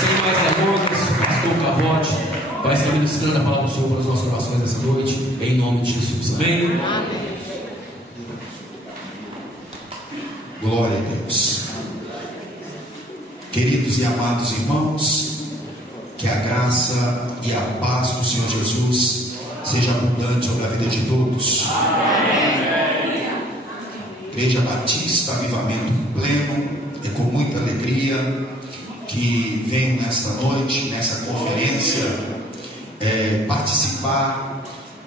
Sem mais delongas, o pastor Cavote vai estar ministrando a palavra do Senhor para as nossas orações essa noite, em nome de Jesus. Amém? Amém. Glória a Deus. Queridos e amados irmãos, que a graça e a paz do Senhor Jesus seja abundante sobre a vida de todos. Igreja Batista Avivamento Pleno, é com muita alegria que venho nesta noite, nessa conferência, participar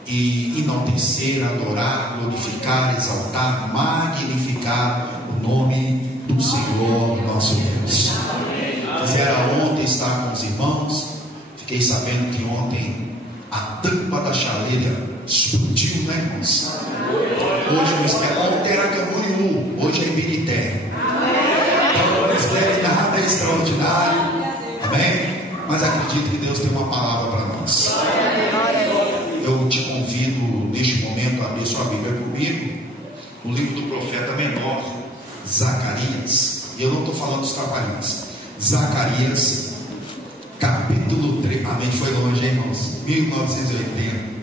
e enaltecer, adorar, glorificar, exaltar, magnificar o nome do Senhor nosso Deus. Quisera ontem estar com os irmãos, fiquei sabendo que ontem a tampa da chaleira explodiu, né, irmãos? Hoje não espera, ontem era Camboriú, hoje é Ibirité. Então não espere nada extraordinário, amém? Mas acredito que Deus tem uma palavra para nós. Eu te convido neste momento a abrir sua Bíblia comigo, no livro do profeta menor, Zacarias. E eu não estou falando dos trapalhões. Zacarias, capítulo 3. Amém, foi longe, hein, irmãos? 1980.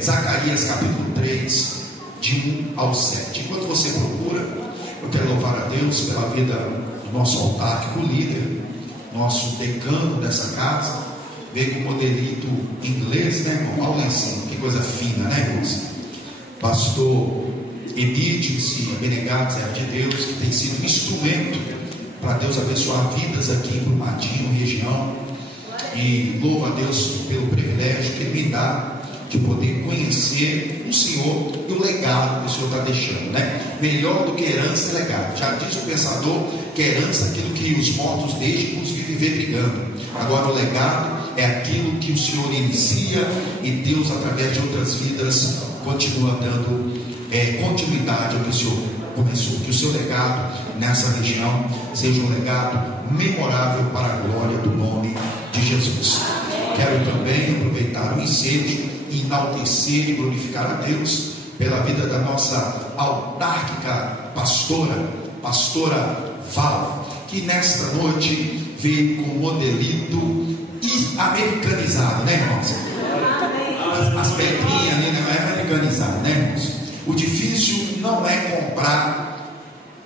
Zacarias, capítulo 3, de 1 ao 7. Enquanto você procura, eu quero louvar a Deus pela vida do nosso autárquico líder, nosso decano dessa casa. Veio com o modelito inglês, né, irmão? Olha lá em cima, que coisa fina, né, irmãos? Pastor Emílio, e abnegado servo de Deus, que tem sido um instrumento para Deus abençoar vidas aqui em Brumadinho, região. E louvo a Deus pelo privilégio que Ele me dá de poder conhecer o Senhor e o legado que o Senhor está deixando, né? Melhor do que herança é legado. Já diz o pensador que herança é aquilo que os mortos deixam, os vivos viver brigando. Agora o legado é aquilo que o Senhor inicia e Deus, através de outras vidas, continua dando continuidade ao que o Senhor começou. Que o seu legado nessa região seja um legado memorável para a glória do nome de Jesus. Quero também aproveitar o ensejo e enaltecer e glorificar a Deus pela vida da nossa autárquica pastora Val, que nesta noite veio com um modelito americanizado, né, irmãos? As pedrinhas ali, né, é americanizado, né, irmãos? O difícil não é comprar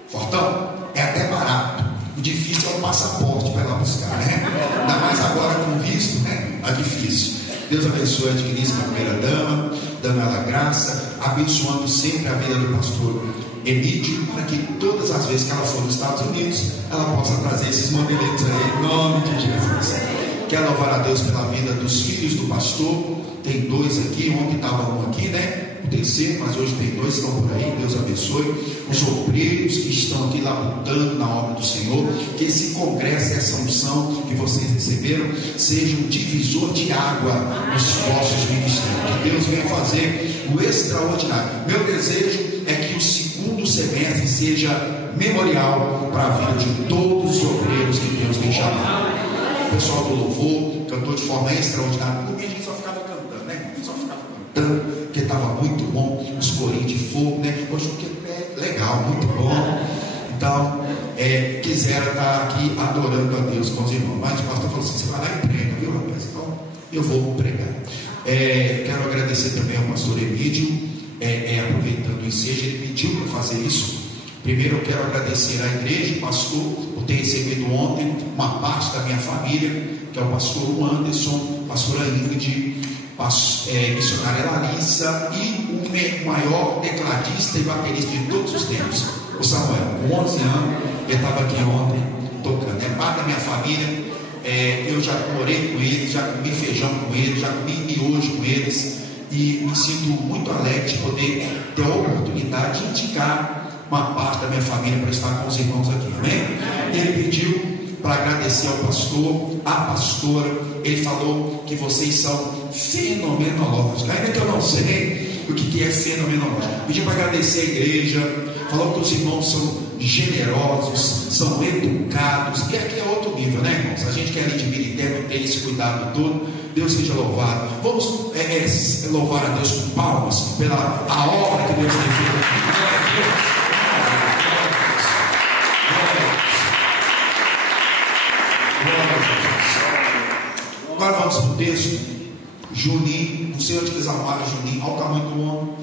fortão, é até barato. O difícil é o passaporte para ir lá buscar, né? Ainda mais agora com visto, né? É difícil. Deus abençoe a digníssima primeira-dama, dando ela graça, abençoando sempre a vida do pastor Emílio, para que todas as vezes que ela for nos Estados Unidos, ela possa trazer esses modelitos aí, em nome de Jesus. Quero louvar a Deus pela vida dos filhos do pastor. Tem dois aqui, ontem estava um aqui, né? O terceiro, mas hoje tem dois que estão por aí. Deus abençoe. Os obreiros que estão aqui labutando na obra do Senhor. Que esse congresso, essa unção que vocês receberam, seja um divisor de água nos vossos ministérios. Que Deus venha fazer o extraordinário. Meu desejo é que o segundo semestre seja memorial para a vida de todos os obreiros que Deus tem chamado. O pessoal do louvor cantou de forma extraordinária. No domingo a gente só ficava cantando, né? Só ficava cantando, porque estava muito bom. Os corinhos de fogo, né? Hoje o que é legal, muito bom. Então, quisera estar aqui adorando a Deus com os irmãos. Mas o pastor falou assim: você vai lá e prega, viu, rapaz? Então, eu vou pregar. Quero agradecer também ao pastor Emílio, aproveitando o ensejo, ele pediu para fazer isso. Primeiro eu quero agradecer à igreja, o pastor, por ter recebido ontem uma parte da minha família, que é o pastor Anderson, pastora Ingrid, missionária Larissa e o maior tecladista e baterista de todos os tempos, o Samuel, com 11 anos, ele estava aqui ontem tocando. É parte da minha família. Eu já morei com eles, já comi feijão com eles, já comi miojo com eles, e me sinto muito alegre de poder ter a oportunidade de indicar uma parte da minha família para estar com os irmãos aqui, amém? Ele pediu para agradecer ao pastor, à pastora. Ele falou que vocês são fenomenológicos, ainda que eu não sei o que é fenomenológico. Pediu para agradecer a igreja, falou que os irmãos são generosos, são educados, e aqui é outro nível, né, irmãos? A gente que é ali de Ibirité não tem esse cuidado todo. Deus seja louvado. Vamos louvar a Deus com palmas pela a obra que Deus tem feito aqui. Agora vamos para o texto. Juninho, não sei onde eles arrumaram Juninho, olha o tamanho do homem.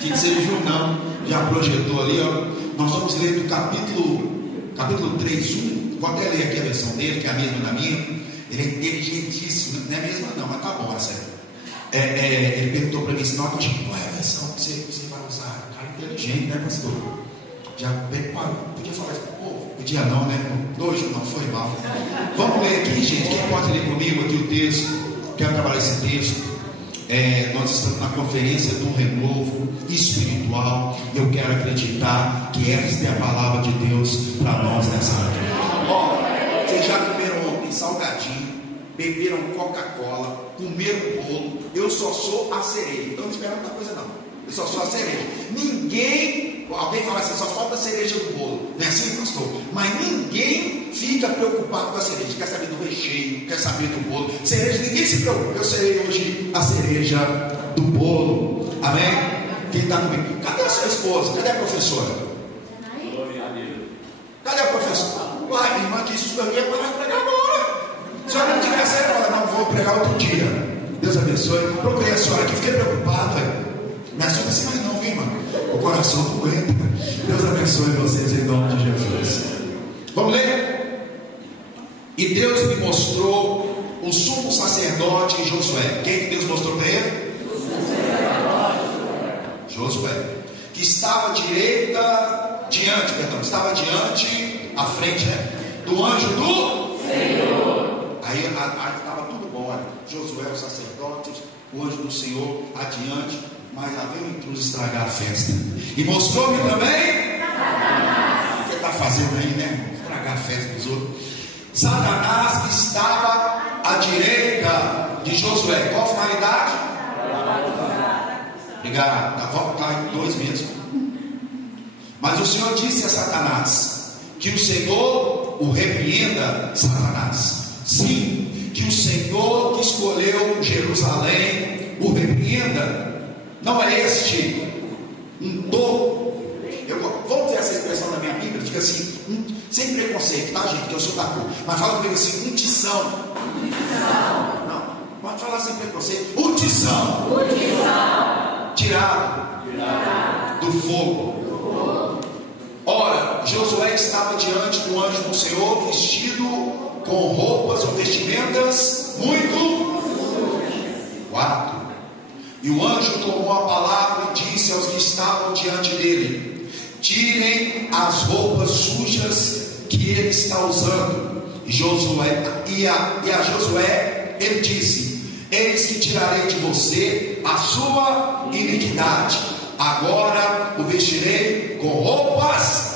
Tinha que ser Junão, já projetou ali, ó. Nós vamos ler do capítulo 3, 1. Vou até ler aqui a versão dele, que é a mesma da minha. Ele é inteligentíssimo, não é a mesma não, mas tá bom, essa ele perguntou para mim assim, qual é a versão que você vai usar? Cara inteligente, né, pastor? Já podia falar isso pro povo? Podia não, né? Hoje não, foi mal. Vamos ler aqui, gente. Quem pode ler comigo aqui o texto? Quero trabalhar esse texto. Nós estamos na conferência do renovo espiritual. Eu quero acreditar que esta é a palavra de Deus para nós nessa hora. Vocês já comeram ontem salgadinho, beberam Coca-Cola, comeram bolo. Eu só sou a cereja. Então não espera muita coisa não. Eu só sou a cereja. Alguém fala assim, só falta a cereja do bolo. Não é assim, pastor? Mas ninguém fica preocupado com a cereja. Quer saber do recheio, quer saber do bolo. Cereja, ninguém se preocupa. Eu serei hoje a cereja do bolo. Amém? Quem está comigo? Cadê a sua esposa? Cadê a professora? Cadê a professora? Uai, minha irmã disse para mim, eu vou pregar agora. Se eu não tiver essa hora, não, vou pregar outro dia. Deus abençoe. Procurei a senhora aqui, fiquei preocupado. Me assusta assim, mas não, viu, irmã? O coração não aguenta. Deus abençoe vocês em nome de Jesus. Vamos ler? E Deus me mostrou o sumo sacerdote Josué. Quem que Deus mostrou para ele? Josué. Que estava estava diante, à frente, né? Do anjo do Senhor. Aí estava tudo bom, olha. Josué, o sacerdote, o anjo do Senhor, adiante. Mas lá veio o intruso estragar a festa. E mostrou-me também o que você está fazendo aí, né? Estragar a festa dos outros. Satanás estava à direita de Josué. Qual a finalidade? Obrigado. Está em 2 mesmo. Mas o Senhor disse a Satanás que o Senhor o repreenda, Satanás. Sim, que o Senhor que escolheu Jerusalém o repreenda. Não é este um touro? Vamos ter essa expressão na minha Bíblia, diga assim, sem preconceito, tá, gente? Que eu sou da cor, mas fala comigo assim, um tição. Não, pode falar sem preconceito. Um tição. Tirado do fogo. Ora, Josué estava diante do anjo do Senhor, vestido com roupas ou vestimentas muito 4. E o anjo tomou a palavra e disse aos que estavam diante dele: tirem as roupas sujas que ele está usando. E a Josué ele disse: eis que tirarei de você a sua iniquidade. Agora o vestirei com roupas.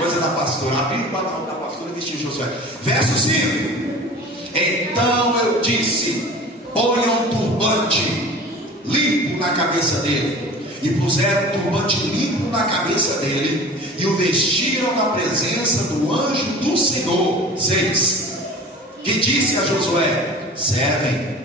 Coisa da pastora. Abriu para da pastora e vestiu Josué. Verso 5. Então eu disse: ponham um turbante limpo na cabeça dele. E puseram um turbante limpo na cabeça dele e o vestiram na presença do anjo do Senhor. 6. Que disse a Josué: servem.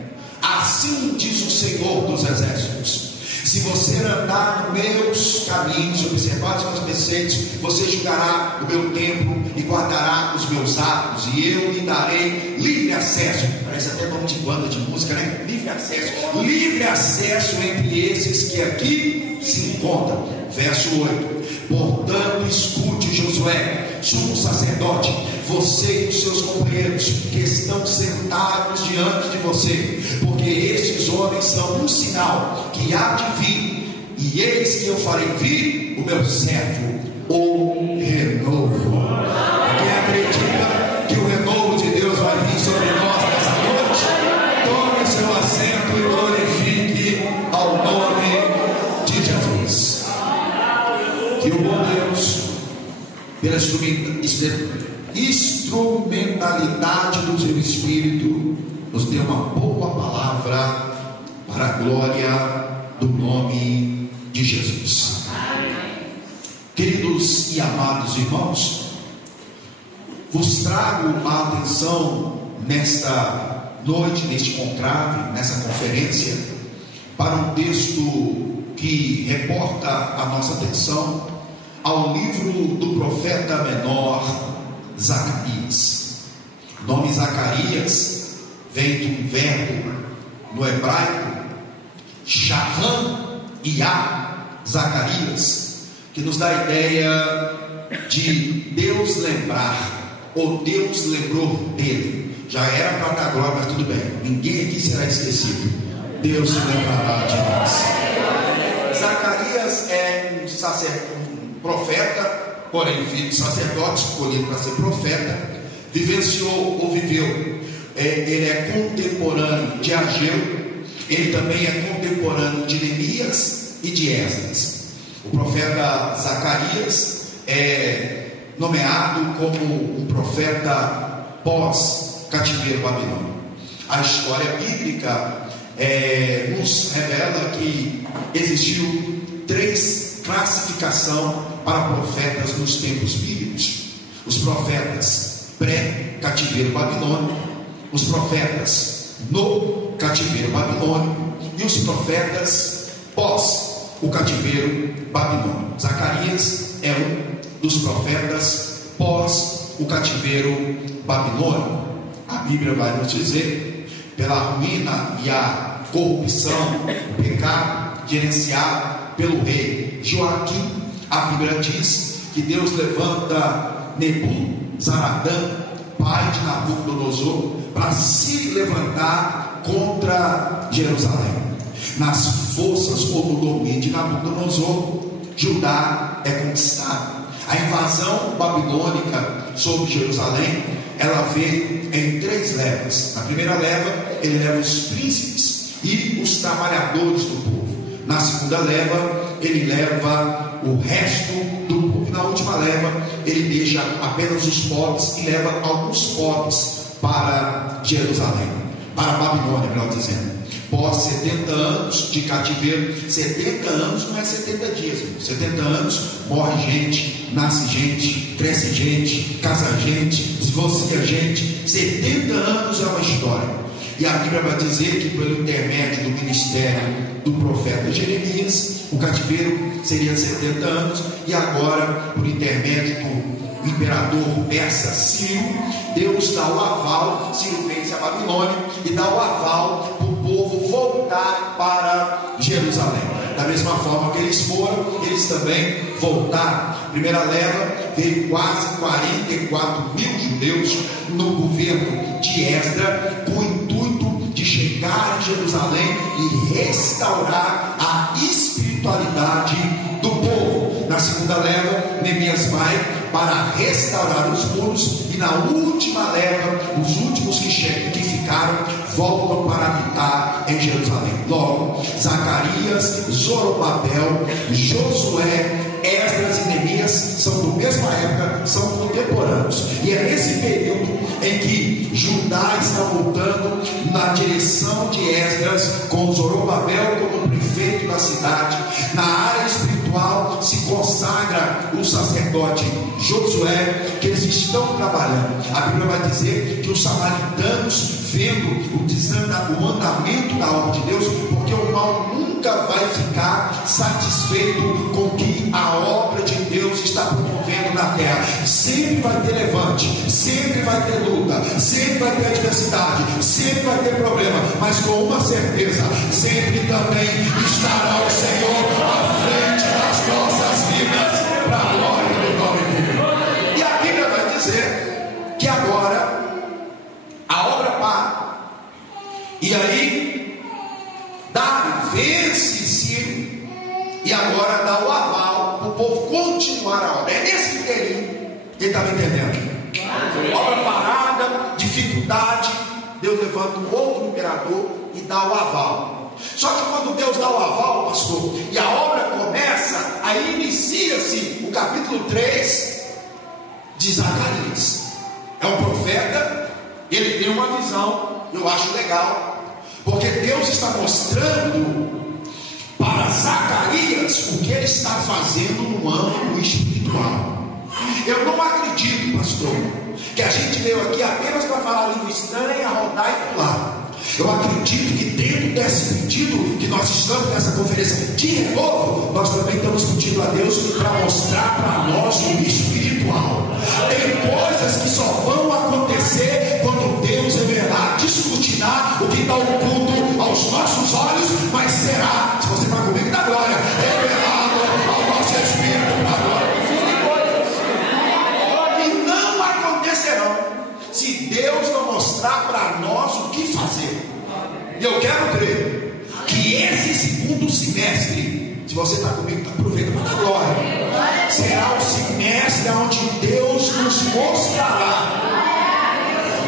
Assim diz o Senhor dos exércitos: se você andar nos meus caminhos, observar os meus preceitos, você julgará o meu templo e guardará os meus atos, e eu lhe darei livre acesso. Parece até nome de banda de música, né? Livre acesso. Livre acesso entre esses que aqui se encontram. Verso 8. Portanto, escute, Josué, sumo sacerdote, você e os seus companheiros que estão sentados diante de você, porque estes homens são um sinal que há de vir, e eis que eu farei vir o meu servo, o renovo. Quem acredita que o renovo de Deus vai vir sobre nós nessa noite, tome seu assento e glorifique ao nome de Jesus. Que o bom Deus, pela instrumentalidade do seu Espírito, nos dê uma boa palavra para a glória do nome de Jesus. Queridos e amados irmãos, vos trago a atenção nesta noite, neste conclave, nessa conferência, para um texto que reporta a nossa atenção ao livro do profeta menor Zacarias. O nome Zacarias vem de um verbo no hebraico, Shaham Yah, Zacarias, que nos dá a ideia de Deus lembrar, ou Deus lembrou dele. Já era para dar glória, mas tudo bem, ninguém aqui será esquecido. Deus se lembrará de nós. Zacarias é um profeta, porém filho de sacerdote, escolhido para ser profeta, vivenciou ou viveu. Ele é contemporâneo de Ageu, ele também é contemporâneo de Neemias e de Esdras. O profeta Zacarias é nomeado como um profeta pós-cativeiro babilônico. A história bíblica nos revela que existiu 3 classificações para profetas nos tempos bíblicos: os profetas pré-cativeiro babilônico, os profetas no cativeiro babilônico e os profetas pós o cativeiro babilônico. Zacarias é um dos profetas pós o cativeiro babilônico. A Bíblia vai nos dizer, pela ruína e a corrupção, o pecado gerenciado pelo rei Joaquim, a Bíblia diz que Deus levanta Nebuzaradã, pai de Nabucodonosor, para se levantar contra Jerusalém. Nas forças ou no domínio de Nabucodonosor, Judá é conquistado. A invasão babilônica sobre Jerusalém, ela veio em 3 levas. Na primeira leva, ele leva os príncipes e os trabalhadores do povo. Na segunda leva, ele leva o resto do povo. E na última leva, ele deixa apenas os pobres e leva alguns pobres para Jerusalém, para a Babilônia, melhor dizendo. Pós 70 anos de cativeiro, 70 anos não é 70 dias, 70 anos morre gente, nasce gente, cresce gente, casa gente, divorcia gente. 70 anos é uma história. E a Bíblia vai dizer que pelo intermédio do ministério do profeta Jeremias, o cativeiro seria 70 anos, e agora, por intermédio do imperador persa Ciro, Deus dá o aval. Ciro vence a Babilônia e dá o aval para o povo voltar para Jerusalém. Da mesma forma que eles foram, eles também voltaram. Primeira leva veio quase 44 mil judeus no governo de Esdras, com o intuito de chegar em Jerusalém e restaurar a espiritualidade do povo. Na segunda leva, Neemias vai para restaurar os muros, e na última leva, os últimos que ficaram voltam para habitar em Jerusalém. Logo, Zacarias, Zorobabel, Josué, Esdras e Neemias são da mesma época, são contemporâneos, e é nesse período em que Judá está voltando na direção de Esdras, com Zorobabel como prefeito da cidade. Na área espiritual se consagra o sacerdote Josué, que eles estão trabalhando. A Bíblia vai dizer que os samaritanos, vendo o andamento da obra de Deus, porque o mal nunca vai ficar satisfeito com o que a obra de Deus está promovendo na terra. Sempre vai ter levante, sempre vai ter luta, sempre vai ter adversidade, sempre vai ter problema, mas com uma certeza: sempre também estará o Senhor à frente das nossas vidas, para a glória do nome dele. E a Bíblia vai dizer que agora a obra para, e aí Dário vence Ciro, e agora dá o aval para o povo continuar a obra. É nesse inteirinho, ele está me entendendo? Obra parada, dificuldade, Deus levanta um outro imperador e dá o aval. Só que quando Deus dá o aval, pastor, e a obra começa, aí inicia-se o capítulo 3 de Zacarias. É um profeta, ele tem uma visão, eu acho legal, porque Deus está mostrando para Zacarias o que ele está fazendo no âmbito espiritual. Eu não acredito, pastor, que a gente veio aqui apenas para falar língua estranha, rodar e pular. Eu acredito que dentro desse pedido que nós estamos nessa conferência de renovo, nós também estamos pedindo a Deus para mostrar para nós o espiritual. Tem coisas que só vão acontecer quando Deus revelar, descortinar ainda oculto aos nossos olhos, mas será, se você está comigo, da glória, revelado ao nosso espírito para glória. E não acontecerão se Deus não mostrar para nós o que fazer. E eu quero crer que esse segundo semestre, se você está comigo, aproveita para dar glória, será o semestre onde Deus nos mostrará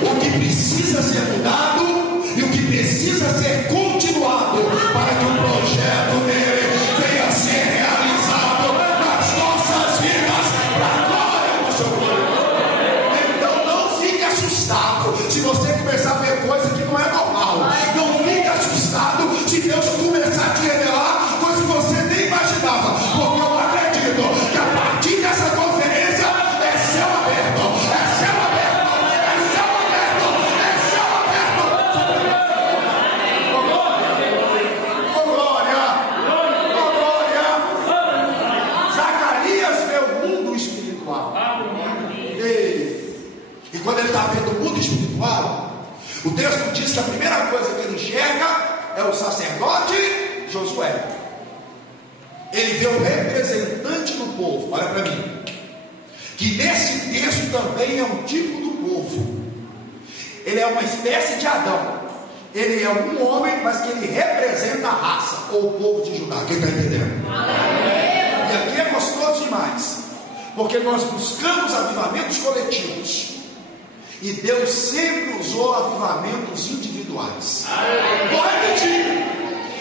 o que precisa ser mudado e o que precisa ser continuado para que o projeto dele venha a ser realizado nas nossas vidas para a glória do seu nome. Então não fique assustado se você começar a ver coisa que não é normal. Não fique assustado se Deus começar a te revelar coisa que você nem imaginava, porque eu acredito que a partir dessa conferência é céu aberto, é céu aberto, é céu aberto, é céu aberto. Oh glória, oh glória. Zacarias vê o mundo espiritual. E quando ele está vendo o mundo espiritual, o texto diz que a primeira coisa que ele enxerga é o sacerdote Josué. Ele vê o representante do povo. Olha para mim, que nesse texto também é um tipo do povo. Ele é uma espécie de Adão. Ele é um homem, mas que ele representa a raça ou o povo de Judá. Quem está entendendo? E aqui é gostoso demais, porque nós buscamos avivamentos coletivos e Deus sempre usou avivamentos individuais. Vou repetir: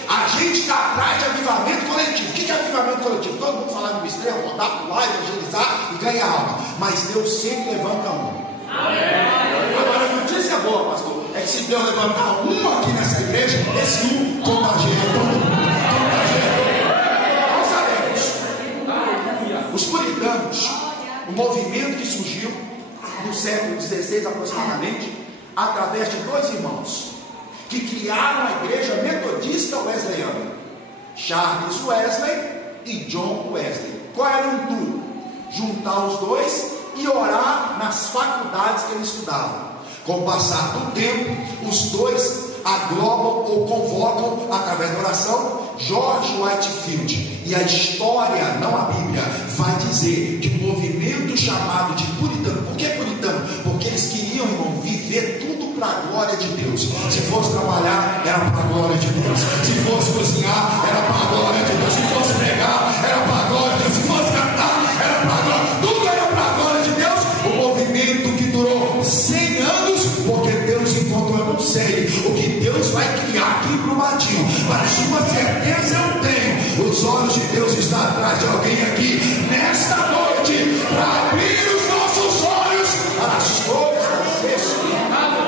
a gente está atrás de avivamento coletivo. O que é avivamento coletivo? Todo mundo falar no mistério, rodar, pular, evangelizar e ganhar alma. Mas Deus sempre levanta um. Agora a notícia boa, pastor, é que se Deus levantar um aqui nessa igreja, esse um contagia todo mundo. Nós sabemos, os puritanos, o movimento que surgiu no século XVI aproximadamente, através de dois irmãos que criaram a igreja metodista wesleyana, Charles Wesley e John Wesley. Qual era o intuito? Juntar os dois e orar nas faculdades que eles estudavam. Com o passar do tempo, os dois aglobam ou convocam, através da oração, George Whitefield. E a história, não a Bíblia, vai dizer que o movimento chamado de puritano. Por que puritano? Porque eles queriam, irmão, viver tudo para a glória de Deus. Se fosse trabalhar, era para a glória de Deus. Se fosse cozinhar, era para a glória de Deus. Se fosse pregar, era para a glória de Deus. Se fosse cantar, era para a glória. Tudo era para a glória de Deus. O movimento que durou 100 anos, porque Deus encontrou, eu não sei o que Deus vai criar aqui para o Matinho, mas uma certeza eu tenho: os olhos de Deus estão atrás de alguém aqui nesta noite para abrir os nossos olhos para as coisas espirituais.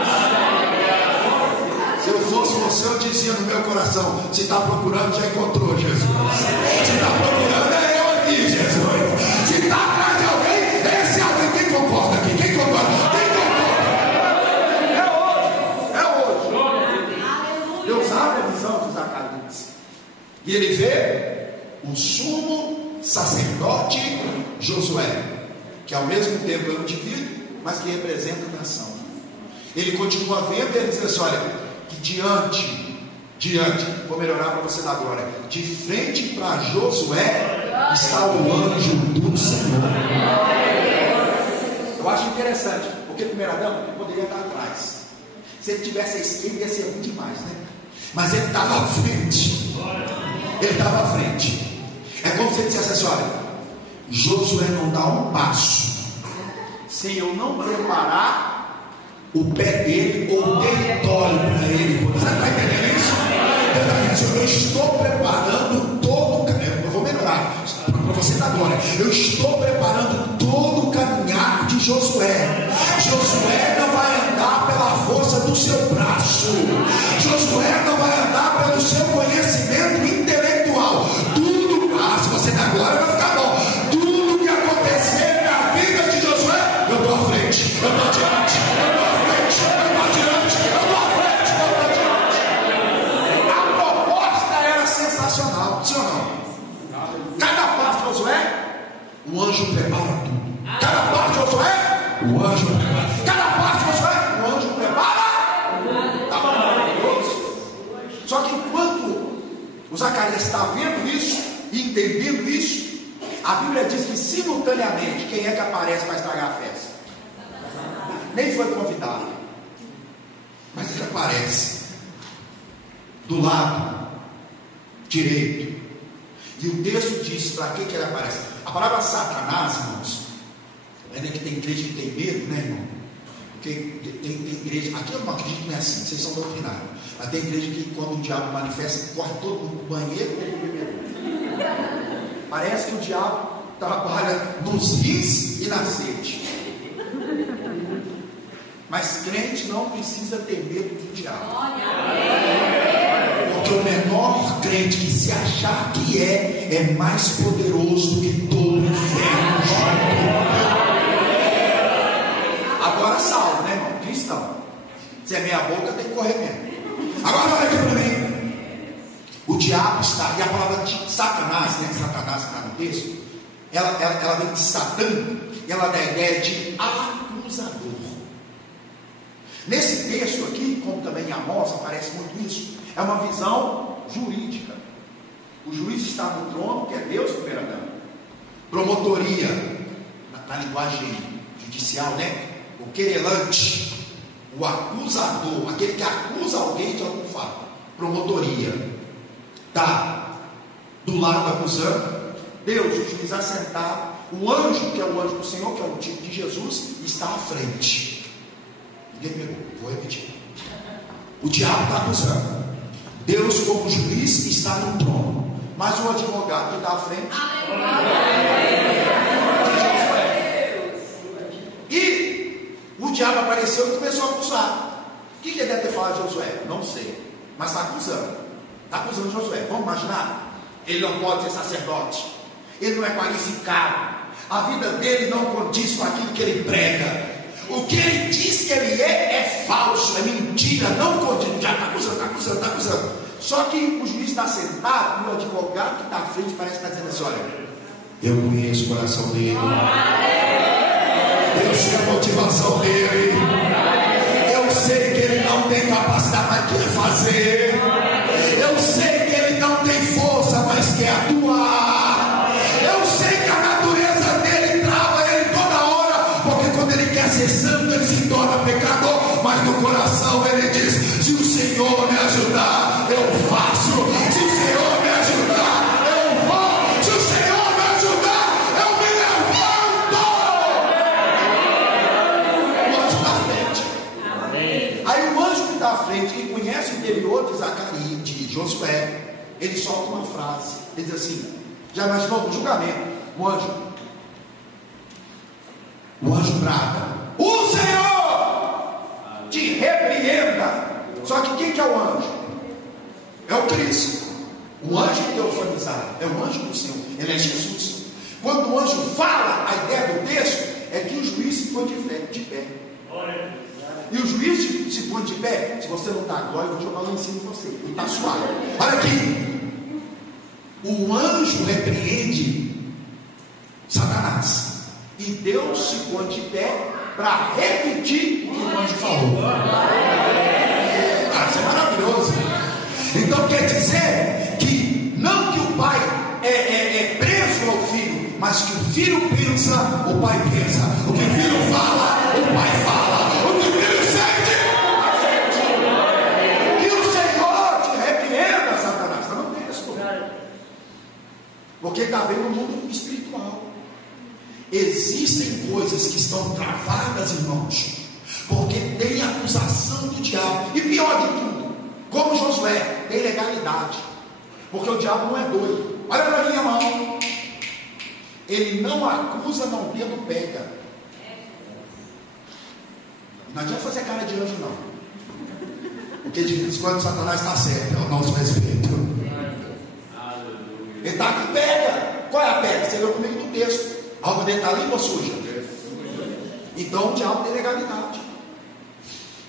Se eu fosse você, eu dizia no meu coração: se está procurando, já encontrou, Jesus. Se está procurando, é eu aqui, Jesus. Se está atrás de alguém, esse é alguém. Quem concorda aqui? Quem concorda? Quem concorda? É hoje. Deus abre a visão de Zacarias e ele vê o sumo sacerdote Josué, que ao mesmo tempo é um indivíduo, mas que representa a nação. Ele continua vendo e ele diz assim: olha, que diante, vou melhorar para você dar glória, de frente para Josué está o anjo do Senhor. Eu acho interessante, porque primeiro Adão, ele poderia estar atrás. Se ele tivesse a esquerda, ia ser muito demais, né? Mas ele estava à frente. Ele estava à frente. É como se ele dissesse assim: olha, Josué não dá um passo sem eu não preparar o pé dele ou o território para ele. Você está entendendo isso? Ele está dizendo assim: eu estou preparando todo o caminho. Eu vou melhorar para você dar glória. Eu estou preparando todo o caminhar de Josué. Josué não vai andar pela força do seu braço. Josué não vai andar pelo seu conhecimento intelectual. Tudo, se você dá glória, vai ficar bom. Tudo que acontecer na vida de Josué, eu estou à frente, eu estou adiante, eu estou à frente, eu estou adiante, eu estou à frente, eu estou adiante. A proposta era sensacional, sim ou não? Cada passo de Josué, o anjo prepara tudo. Cada passo de Josué, o anjo prepara. Cada passo de Josué, ela está vendo isso, entendendo isso, a Bíblia diz que simultaneamente, quem é que aparece para estragar a festa? Nem foi convidado, mas ele aparece do lado direito. E o texto diz para que ele aparece. A palavra Satanás, irmãos, ainda que tem igreja que tem medo, né, irmão? Porque tem igreja, aqui eu não acredito que não é assim, vocês são doutrinários, mas tem igreja que quando o diabo manifesta, corre todo mundo pro banheiro ou pro bebedouro. Parece que o diabo trabalha nos rins e na sede. Mas crente não precisa ter medo do diabo. Porque o menor crente que se achar que é mais poderoso do que todo o inferno junto. Agora salvo, né, irmão? Cristão. Se é meia boca, tem que correr mesmo. Agora olha aqui para mim. O diabo está, e a palavra de Satanás, né? Satanás está no texto. Ela vem de Satã, e ela dá a ideia de acusador. Nesse texto aqui, como também em Amós aparece muito isso, é uma visão jurídica. O juiz está no trono, que é Deus, primeira dama. Promotoria, na linguagem judicial, né? O querelante, o acusador, aquele que acusa alguém de algum fato. Promotoria, está do lado acusando. Deus, o juiz assentado. O anjo, que é o anjo do Senhor, que é o tipo de Jesus, está à frente. Ninguém pegou, vou repetir. O diabo está acusando. Deus, como juiz, está no trono. Mas o advogado que está à frente. E o diabo apareceu e começou a acusar. O que ele deve ter falado de Josué? Não sei. Mas está acusando. Está acusando Josué. Vamos imaginar? Ele não pode ser sacerdote. Ele não é qualificado. A vida dele não condiz com aquilo que ele prega. O que ele diz que ele é falso, é mentira, não condiz. Já está acusando, está acusando, está acusando. Só que o juiz está sentado e o advogado que está à frente parece que está dizendo assim: olha, eu conheço o coração dele, eu sei a motivação dele, eu sei que ele não tem capacidade, mas quer fazer, eu sei que ele não tem força, mas quer atuar, eu sei que a natureza dele trava ele toda hora, porque quando ele quer ser santo ele se torna pecador, mas no coração ele diz: se o Senhor me ajudar, eu faço. Se o Senhor me ajudar, eu vou. Se o Senhor me ajudar, eu me levanto. O anjo está à frente. Amém. Aí o anjo que está à frente, que conhece o interior de Zacarias, de Josué, ele solta uma frase. Ele diz assim: já imaginou no julgamento? O anjo brava: o Senhor te repreenda. Só que quem que é o anjo? É o Cristo. O anjo teofanizado é o anjo do Senhor, ele é Jesus. Quando o anjo fala, a ideia do texto é que o juiz se põe de pé. E o juiz se põe de pé. Se você não está agora, eu vou jogar lá em cima de você. Ele está suave. Olha aqui. O anjo repreende Satanás. E Deus se põe de pé para repetir o que o anjo falou. Isso é maravilhoso. Então quer dizer que não que o pai é preso ao filho, mas que o filho pensa, o pai pensa. O que o filho fala, o pai fala. O que o filho sente, e o Senhor te repreenda, Satanás. Está no texto. Porque está vendo o mundo espiritual. Existem coisas que estão travadas, irmãos, porque tem acusação do diabo. E pior de tudo, como Josué, tem legalidade. Porque o diabo não é doido. Olha para minha mão. Ele não acusa, não tendo pega. Não adianta fazer cara de anjo, não. Porque de vez em quando Satanás está certo, é o nosso respeito. Ele está com pega. Qual é a pega? Você leu comigo no texto. A alma dele está limpa ou suja? Então o diabo tem legalidade.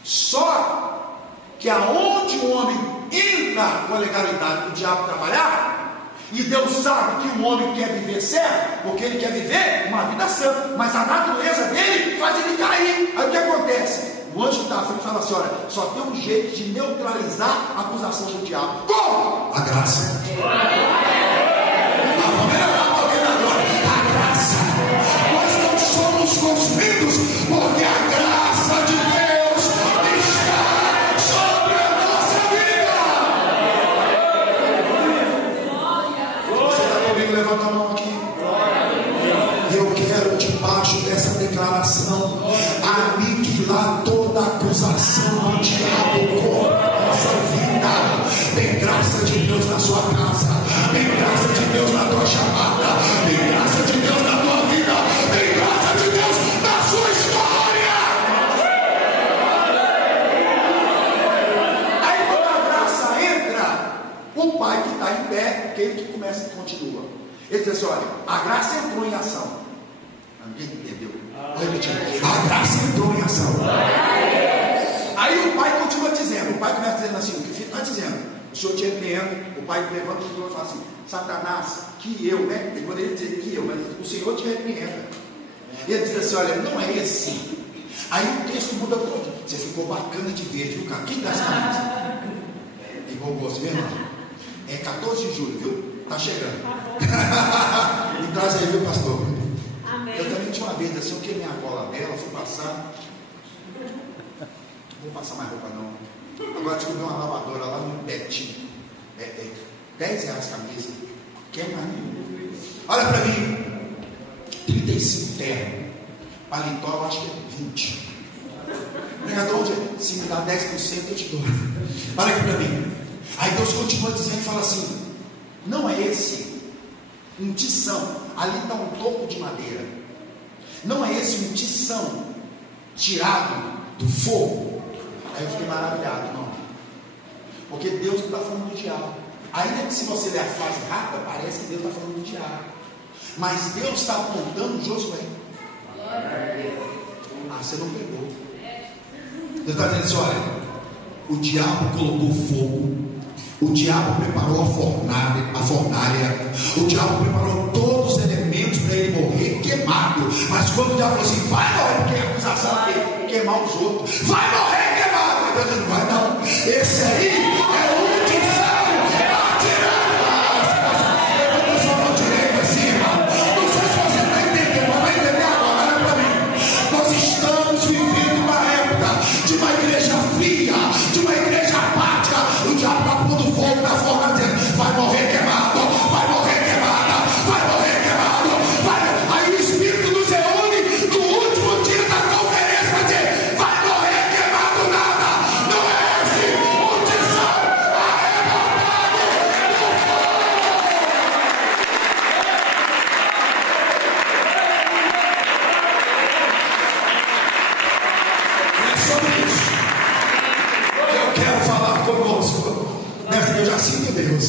Só que aonde o homem entra com a legalidade do diabo trabalhar, E Deus sabe que o homem quer viver certo, porque ele quer viver uma vida santa, mas a natureza dele faz ele cair. Aí o que acontece? O anjo que está à frente fala assim: olha, só tem um jeito de neutralizar a acusação do diabo. Como? A graça. A graça. Nós não somos consumidos porque a graça de Deus está sobre a nossa vida. Você está comigo? Levanta a mão aqui. Eu quero, debaixo dessa declaração, aniquilar toda acusação do diabo contra a nossa vida. Tem graça de Deus na sua casa, tem graça de Deus na tua chamada, tem graça de Deus na tua vida, tem graça de Deus na sua história. Aí quando a graça entra, o pai que está em pé, aquele que começa e continua, ele diz assim: olha, a graça entrou em ação. Ninguém entendeu? A graça entrou em ação. Aí o pai continua dizendo, o pai começa dizendo assim, o que o filho está dizendo: o senhor te repreende. O pai levanta o senhor e fala assim: Satanás, que eu, né? Ele poderia dizer que eu, mas o senhor te repreenda. Ele diz assim: olha, não é esse. Aí o texto muda todo. Você ficou bacana de ver, viu, cara? Quem dá essa camisa? Igual gosto, viu, irmão? É 14 de julho, viu? Tá chegando. Me traz aí, viu, pastor? Amém. Eu também tinha uma vez assim, eu queimei a cola dela, fui passar. Não vou passar mais roupa não. Agora descobri uma lavadora lá no Betinho. 10 reais a camisa. Queima nenhum. Olha para mim. 35 terra. Paletó eu acho que é 20. Pregador, se me dá 10% eu te dou. Olha aqui para mim. Aí Deus continua dizendo e fala assim: não é esse um tição. Ali está um toco de madeira. Não é esse um tição tirado do fogo. Aí eu fiquei maravilhado, irmão. Porque Deus não está falando do diabo. Ainda que se você ler a frase rápida, parece que Deus está falando do diabo. Mas Deus está apontando Josué. Ah, você não pegou. Deus está dizendo assim: olha, o diabo colocou fogo, o diabo preparou a fornalha, o diabo preparou todos os elementos para ele morrer queimado. Mas quando o diabo falou assim: vai morrer, porque a acusação é queimar os outros, vai morrer queimado. Deus não vai não. Esse aí é o último. De uma igreja fria, de uma igreja apática, o diabo está pondo fogo na forma, dizendo: vai morrer queimado, vai morrer queimada, vai morrer queimado, vai. Aí o Espírito nos reúne no último dia da conferência para dizer: vai morrer queimado nada, não é esse o tesão arrebatado do fogo. É sobre isso. Eu quero falar conosco. Eu já sinto Deus.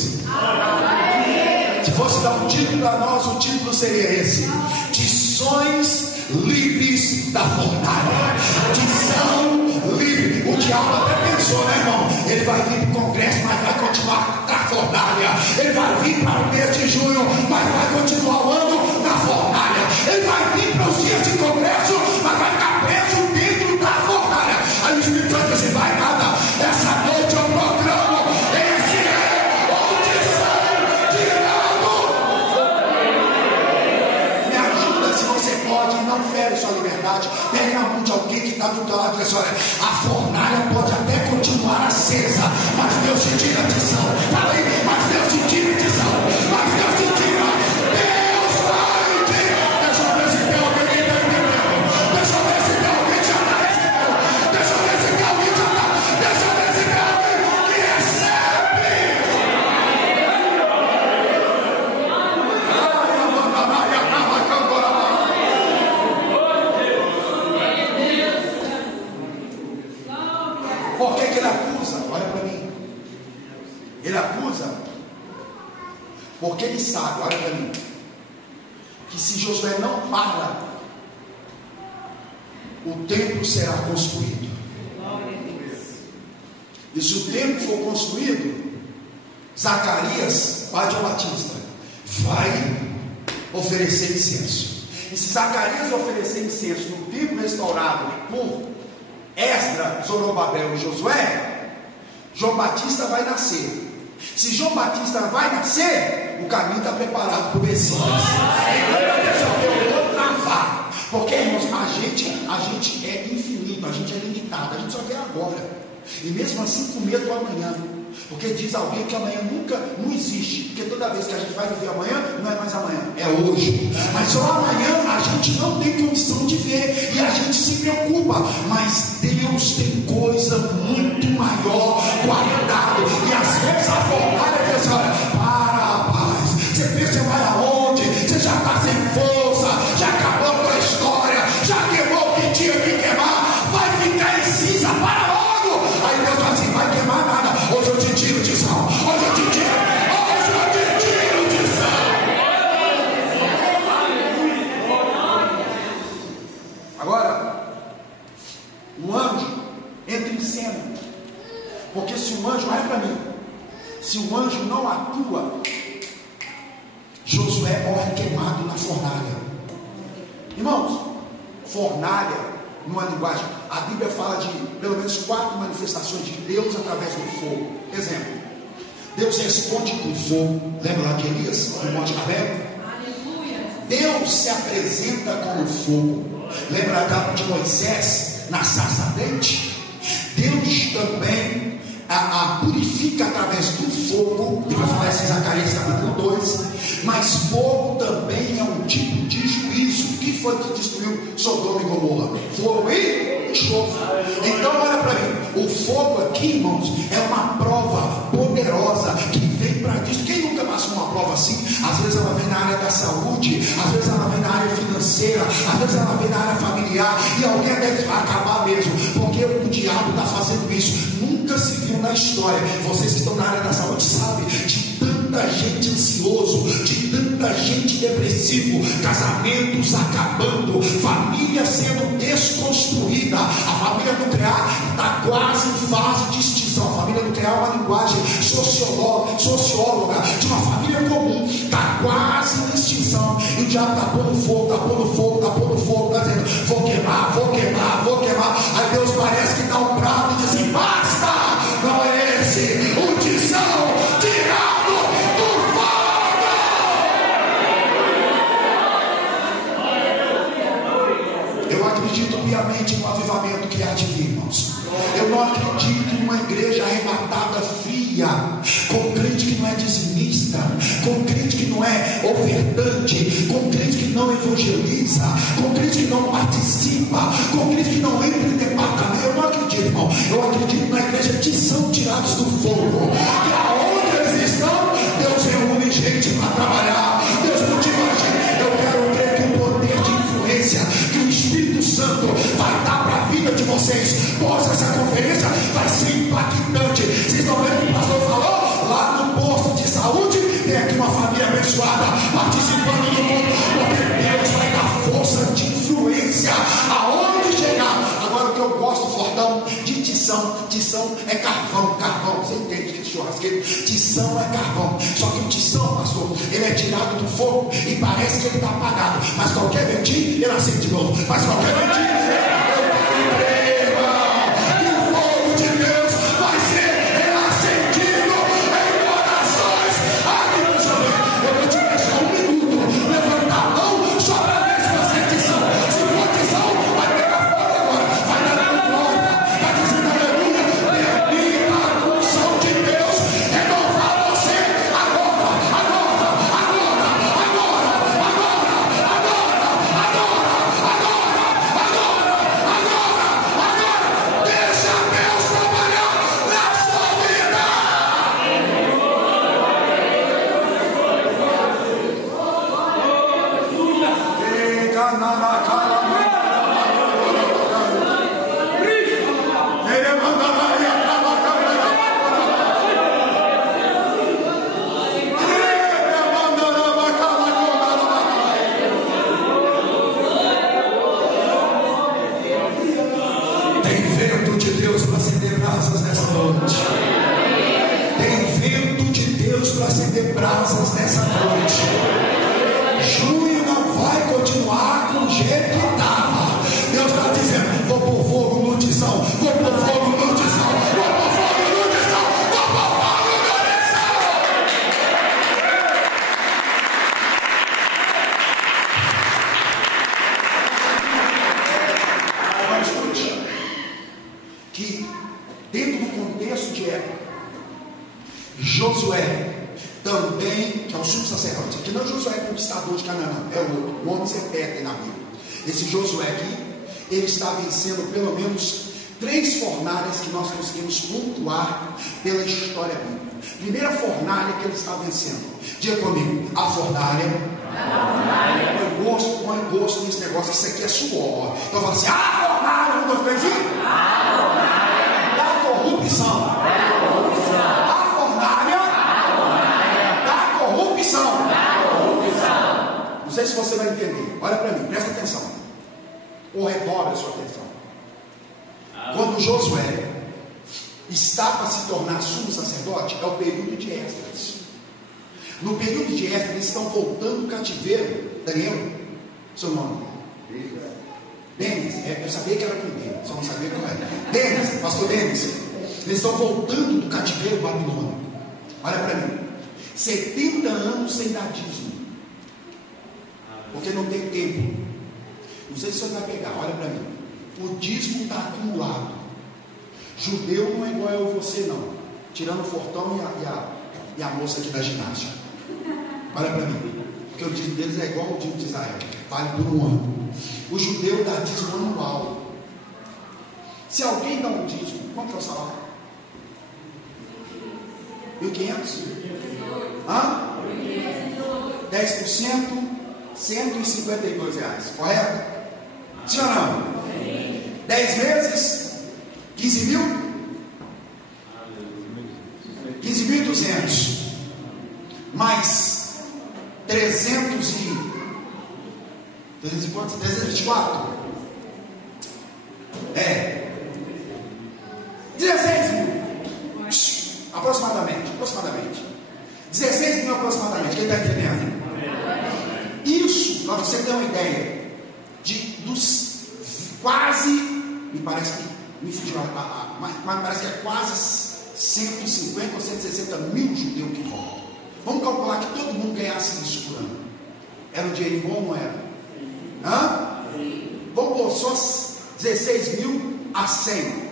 Se fosse dar um título para nós, o título seria esse: Tições livres da fornalha. Tição livre. O diabo até pensou, né, irmão? Ele vai vir para o congresso, mas vai continuar na fornalha. Ele vai vir para o mês de junho, mas vai continuar o ano na fornalha. Ele vai vir para os dias de congresso, mas vai ficar preso dentro da fornalha. Aí o Espírito Santo diz: vai nada, essa noite eu proclamo: esse é o tição tirado. Me ajuda, se você pode, não fere sua liberdade. Pegue na mão de alguém que está do teu lado e diz: olha, a fornalha pode até continuar acesa, mas Deus te tira a tição. Fala aí: mas Deus te tira a tição, mas Deus te tira. Deus vai te. Deixa eu ver se tem alguém que está entendendo. Deixa eu ver se tem alguém que já está recebendo. Deixa eu ver se tem alguém que já está. Deixa eu ver se tem alguém que recebe. Por que ele acusa? Olha para mim. Ele acusa porque ele sabe, olha para mim, que se Josué não para, o templo será construído. E se o templo for construído, Zacarias, pai de Batista, vai oferecer incenso. E se Zacarias oferecer incenso no templo restaurado por Esdras, Zorobabel e Josué, João Batista vai nascer. Se João Batista vai nascer, o caminho está preparado para o Messias. Eu vou travar, porque, irmãos, a gente é infinito, a gente é limitado, a gente só vê agora, e mesmo assim com medo do amanhã. Porque diz alguém que amanhã nunca não existe, porque toda vez que a gente vai viver amanhã, não é mais amanhã, é hoje. Mas só amanhã a gente não tem condição de ver, e a gente se preocupa. Mas Deus tem coisa muito maior guardado. E às vezes a fornalha diz: olha, para, rapaz, você pensa que vai aonde? Você já está sem força, já acabou com a história, já queimou o que tinha que queimar, vai ficar em cinza, para logo. Aí Deus fala assim: vai queimar nada. Hoje eu te tiro de sal. Hoje eu te tiro. Hoje eu te tiro de sal. Agora, o anjo entra em cena. Porque se o anjo, olha para mim, se o anjo não atua, Josué morre queimado na fornalha. Irmãos, fornalha, numa linguagem, a Bíblia fala de pelo menos 4 manifestações de Deus através do fogo. Exemplo, Deus responde com fogo. Lembra lá de Elias, no Monte Carmelo? Deus se apresenta como fogo. Lembra lá de Moisés, na sarça ardente? Deus também a purifica através do fogo. Ele vai falar isso em Zacarias capítulo 2. Mas fogo também é um tipo de juízo. O que foi que destruiu Sodoma e Gomorra? Fogo e enxofre. Então olha para mim, o fogo aqui, irmãos, é uma prova poderosa que vem para Cristo. Quem nunca passou uma prova assim? Às vezes ela vem na área da saúde, às vezes ela vem na área financeira, às vezes ela vem na área familiar, e alguém até vai acabar mesmo, porque o diabo está fazendo isso. Nunca se viu na história. Vocês que estão na área da saúde sabem de tanta gente ansioso, de tanta gente depressivo, casamentos acabando, família sendo desconstruída. A família nuclear está quase em fase de extinção. A família nuclear é uma linguagem socióloga de uma família comum, está quase em extinção, e o diabo está pondo fogo, está pondo fogo, está pondo fogo, está dizendo: vou queimar, vou queimar, vou queimar. Aí Deus parece que dá um prato e diz assim: basta, não é esse o tição tirado do fogo. Eu acredito piamente no avivamento que há de vir, irmãos. Eu não acredito numa igreja arrebatada fria, com crente que não é dizimista, com crente que não é ofertante, com crente que não evangeliza, com crente que não participa, com crente que não entra em departamento. Eu não acredito, irmão. Eu acredito na igreja que são tirados do fogo, que aonde eles estão, Deus reúne gente para trabalhar, Deus motiva a gente. Eu quero crer que o poder de influência que o Espírito Santo vai dar para a vida de vocês pós essa conferência vai ser impactante. Vocês estão vendo o que o pastor falou? Lá no posto de saúde tem aqui uma família abençoada participando do mundo, porque Deus vai dar força de influência aonde chegar. Agora, o que eu gosto, Fortão, de tição é carvão. Você entende que churrasqueiro? Tição é carvão. Só que o tição, pastor, ele é tirado do fogo e parece que ele está apagado, mas qualquer ventinho ele acende de novo. Mas qualquer ventinho dentro do contexto de época, Josué também, que é o sumo sacerdote, que não é Josué conquistador de Canaã, é o outro, o homem secreto na Bíblia. Esse Josué aqui, ele está vencendo pelo menos 3 fornalhas que nós conseguimos pontuar pela história bíblica. Primeira fornalha que ele está vencendo, diga comigo, a fornalha. Põe gosto nesse negócio, que isso aqui é suor. Então fala assim, a fornalha, 1, 2, 3 e... da corrupção. A fornalha da corrupção. Não sei se você vai entender, olha para mim, presta atenção, ou redobre a sua atenção. Quando Josué está para se tornar sumo sacerdote, é o período de Esdras. No período de Esdras, eles estão voltando do cativeiro. Daniel, seu nome? Denis, eu sabia que era com D, só não sabia qual era. Denis, pastor Denis. Eles estão voltando do cativeiro babilônico. Olha para mim, 70 anos sem dar dízimo, porque não tem tempo. Não sei se você vai pegar, olha para mim. O dízimo está acumulado. Judeu não é igual eu e você, não. Tirando o Fortão e a moça aqui da ginástica. Olha para mim. Porque o dízimo deles é igual ao dízimo de Israel. Vale por um ano. O judeu dá dízimo anual. Se alguém dá um dízimo, quanto é o salário? 1.500? Hã? 10%, R$152. Correto? Sim ou não? 10 meses, 15 mil? 15.200 mais 324 16 mil aproximadamente 16 mil aproximadamente. Quem está entendendo? Isso, para você ter uma ideia dos quase, me parece que me fugiu, mas parece que é quase 150 ou 160 mil judeus que voltam. Vamos calcular que todo mundo ganhasse isso por ano. Era um dinheiro bom ou não era? Hã? Vamos pôr só 16 mil a 100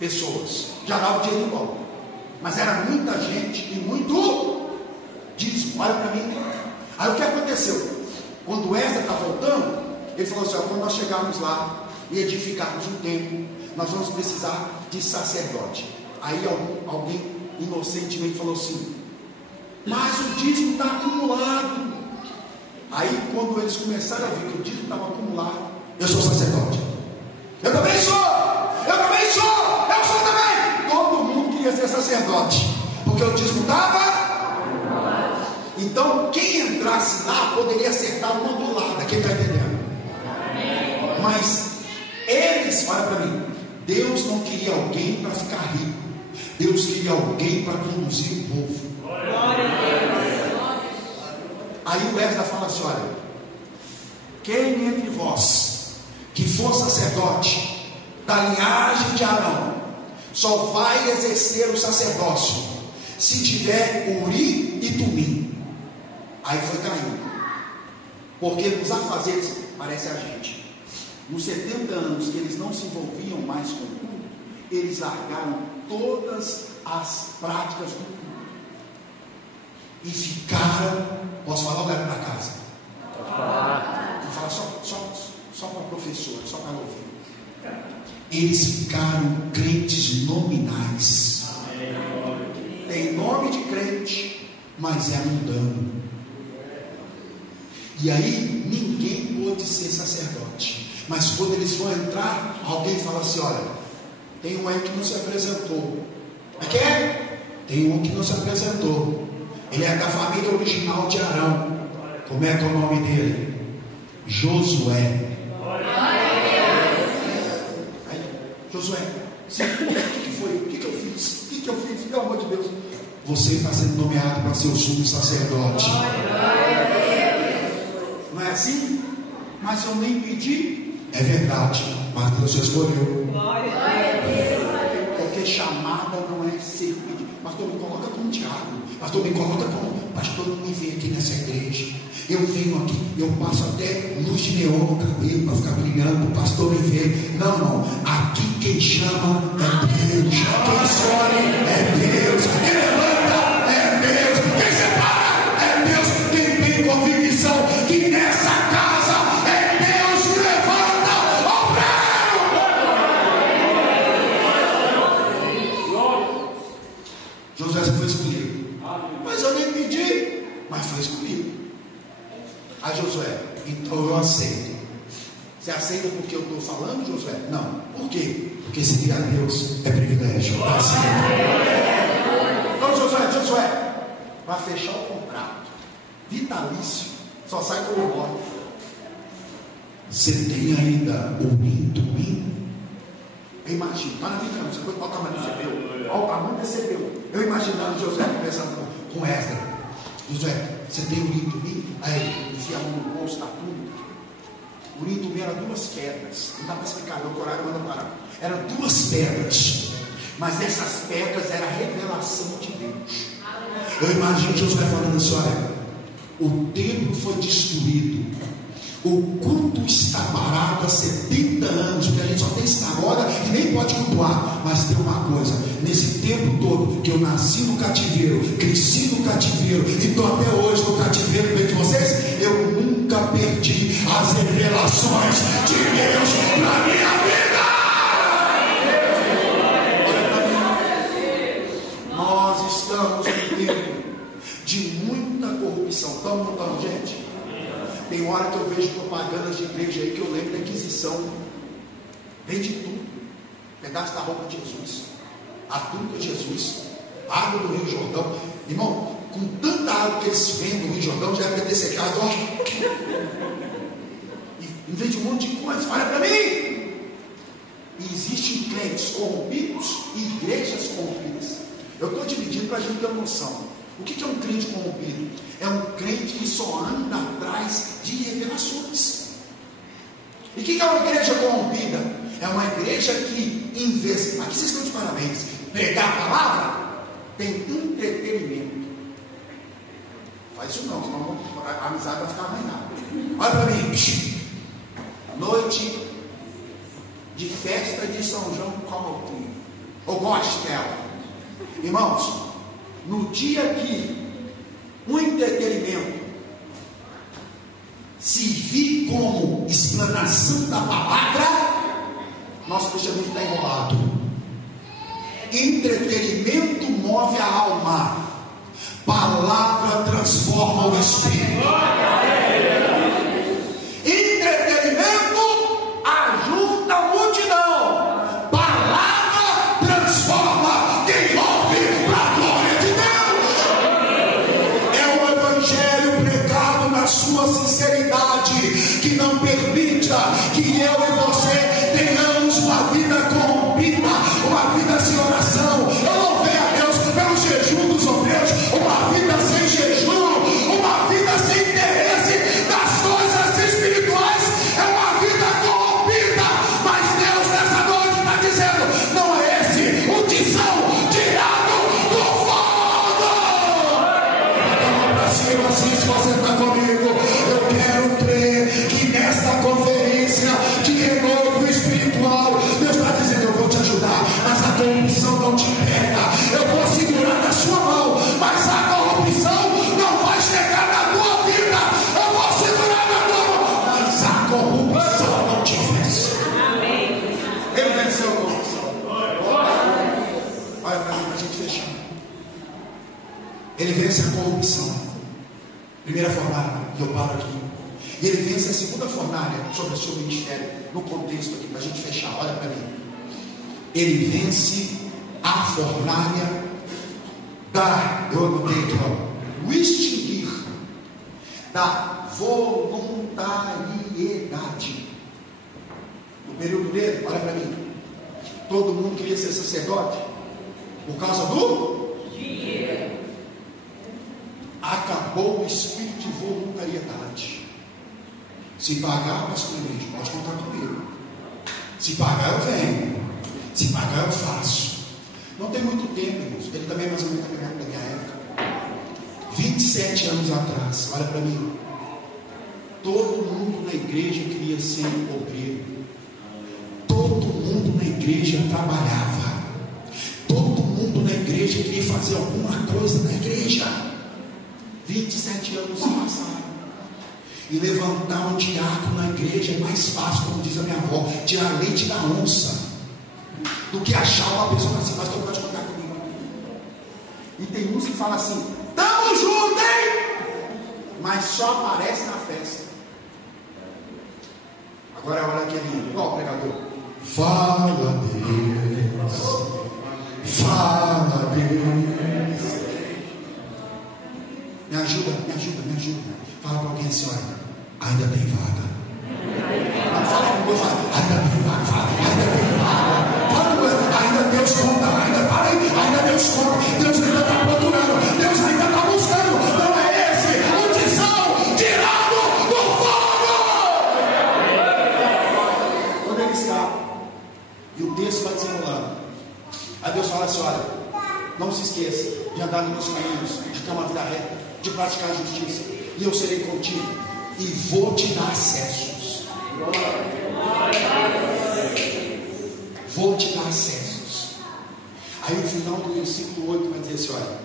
pessoas. Já dava o dinheiro bom. Mas era muita gente e muito dízimo. Olha para mim. Aí o que aconteceu? Quando o Esdras está voltando, ele falou assim: ó, quando nós chegarmos lá e edificarmos um templo, nós vamos precisar de sacerdote. Aí alguém inocentemente falou assim: mas o dízimo está acumulado. Aí quando eles começaram a ver que o dízimo estava acumulado, eu sou sacerdote. Eu também sou! Eu também sou! Eu sou também! Todo mundo queria ser sacerdote, porque o dízimo estava. Então quem entrasse lá poderia acertar uma bolada. Quem está entendendo? Mas eles, olha para mim, Deus não queria alguém para ficar rico. Deus queria alguém para conduzir o povo. Aí o Esdras fala assim: olha, quem entre vós que for sacerdote da linhagem de Arão só vai exercer o sacerdócio se tiver Urim e Tumim. Aí foi caindo, porque nos afazeres parece a gente. Nos 70 anos que eles não se envolviam mais com o culto, eles largaram todas as práticas do culto e ficaram. Posso falar ou leva para casa? Vou falar só para a professora, só para ouvir. Eles ficaram crentes nominais. Tem nome de crente, mas é mundano. E aí ninguém pôde ser sacerdote. Mas quando eles vão entrar, alguém fala assim: olha, tem um aí que não se apresentou. É que é? Tem um que não se apresentou. Ele é da família original de Arão. Como é que é o nome dele? Josué. Aí, Josué, o que foi? O que eu fiz? O que eu fiz? Pelo amor de Deus. Você está sendo nomeado para ser o sumo sacerdote. Não é assim? Mas eu nem pedi. É verdade, mas Deus escolheu. Porque chamada não é ser pedido. Pastor, me coloca como Tiago. Pastor, me coloca como. Pastor, não me vê aqui nessa igreja. Eu venho aqui, eu passo até luz de neon no cabelo para ficar brilhando. O pastor me vê. Não. Aqui quem chama é Deus. foi escolhido. Aí Josué, então eu aceito. Você aceita porque eu estou falando, Josué? Não. Por quê? Porque servir a Deus é privilégio. Então Josué, vai fechar o contrato vitalício, só sai com o morto. Você tem ainda o Tumim? Eu imagino, para mim não, você foi para o tamanho do CPU. Olha o tamanho do CPU. Eu imaginando Josué conversando com Esdras. Josué, você tem o Tumim? Aí, enfia a mão no bolso, está tudo. O Tumim era 2 pedras. Não dá para explicar, não, o horário manda parar. Eram 2 pedras. Mas essas pedras eram a revelação de Deus. Eu imagino Josué falando assim: olha, o templo foi destruído, o culto está parado há 70 anos, porque a gente só tem sinagoga e nem pode cultuar. Mas tem uma coisa: nesse tempo todo que eu nasci no cativeiro, cresci no cativeiro e estou até hoje no cativeiro no meio de vocês, eu nunca perdi as revelações de Deus para minha vida. Nós estamos num tempo de muita corrupção. Estamos, não estamos, gente? Tem hora que eu vejo propagandas de igreja aí que eu lembro da Inquisição. Vende tudo. Pedaço da roupa de Jesus, a túnica de Jesus, água do Rio Jordão. Irmão, com tanta água que eles vendem no Rio Jordão, já deve ter secado. E vende um monte de coisa. Olha para mim. E existem crentes corrompidos e igrejas corrompidas. Eu estou dividindo para a gente ter uma noção. O que é um crente corrompido? É um crente que só anda atrás de revelações. E o que é uma igreja corrompida? É uma igreja que, em vez, aqui vocês estão de parabéns, pregar a palavra, tem entretenimento. Faz isso não, senão a amizade vai ficar arranhada. Olha para mim, noite de festa de São João Calmaltino, ou gospel. Irmãos, no dia que o entretenimento servir como explanação da palavra, nosso cristianismo está enrolado. Entretenimento move a alma, palavra transforma o espírito. Entretenimento ajunta a multidão, palavra transforma quem ouve para a glória de Deus. É o evangelho pregado na sua sinceridade que não permita que eu e você tenhamos uma vida corrompida, uma vida sem oração. Eu louvei a Deus pelo jejum dos obreiros, uma vida sem jejum, uma vida sem interesse das coisas espirituais, é uma vida corrompida. Mas Deus nessa noite está dizendo: não é esse o que são tirado do fogo. Então para cima, assim, se você está comigo, eu quero crer que nesta conferência de renovo espiritual, Deus está dizendo: eu vou te ajudar, mas a corrupção não te pega. Eu vou segurar na sua mão, mas a corrupção não vai chegar na tua vida. Eu vou segurar na tua mão, mas a corrupção não te vence. Ele venceu a corrupção. Olha para mim, para a gente fechar. Ele vence a corrupção. Primeira fornalha, que eu paro aqui. E ele vence a segunda fornalha sobre o seu ministério, no contexto aqui, para a gente fechar. Olha para mim. Ele vence a fornalha da, eu anotei aqui, ó, o extinguir da voluntariedade. No período dele, olha para mim, todo mundo queria ser sacerdote por causa do dinheiro. Acabou o espírito de voluntariedade. Se pagar, pastor Luiz, pode contar comigo. Se pagar, eu venho. Se pagar, eu faço. Não tem muito tempo, irmãos. Ele também é mais ou menos da minha época. 27 anos atrás, olha para mim. Todo mundo na igreja queria ser obreiro. Todo mundo na igreja trabalhava. Todo mundo na igreja queria fazer alguma coisa na igreja. 27 anos passaram. E levantar um diácono na igreja é mais fácil, como diz a minha avó, tirar leite da onça, do que achar uma pessoa assim: mas tu pode contar comigo. E tem uns que falam assim: tamo junto, hein? mas só aparece na festa. Agora é a hora que ele... Qual pregador? Fala, Deus. Fala, Deus. Me ajuda. Fala para alguém assim, olha, ainda tem vaga. Não, fala com você, ainda tem vaga, ainda tem vaga. Fala com ele, ainda Deus conta, ainda Deus conta. Deus ainda está procurando, Deus ainda está buscando. Não é esse o tição tirado do fogo. Quando ele escapa, e o texto vai desenrolando, aí Deus fala assim, olha, não se esqueça de andar nos meus caminhos, de ter uma vida reta, de praticar a justiça, e eu serei contigo, e vou te dar acessos. Vou te dar acessos. Aí no final do versículo 8 vai dizer assim, olha,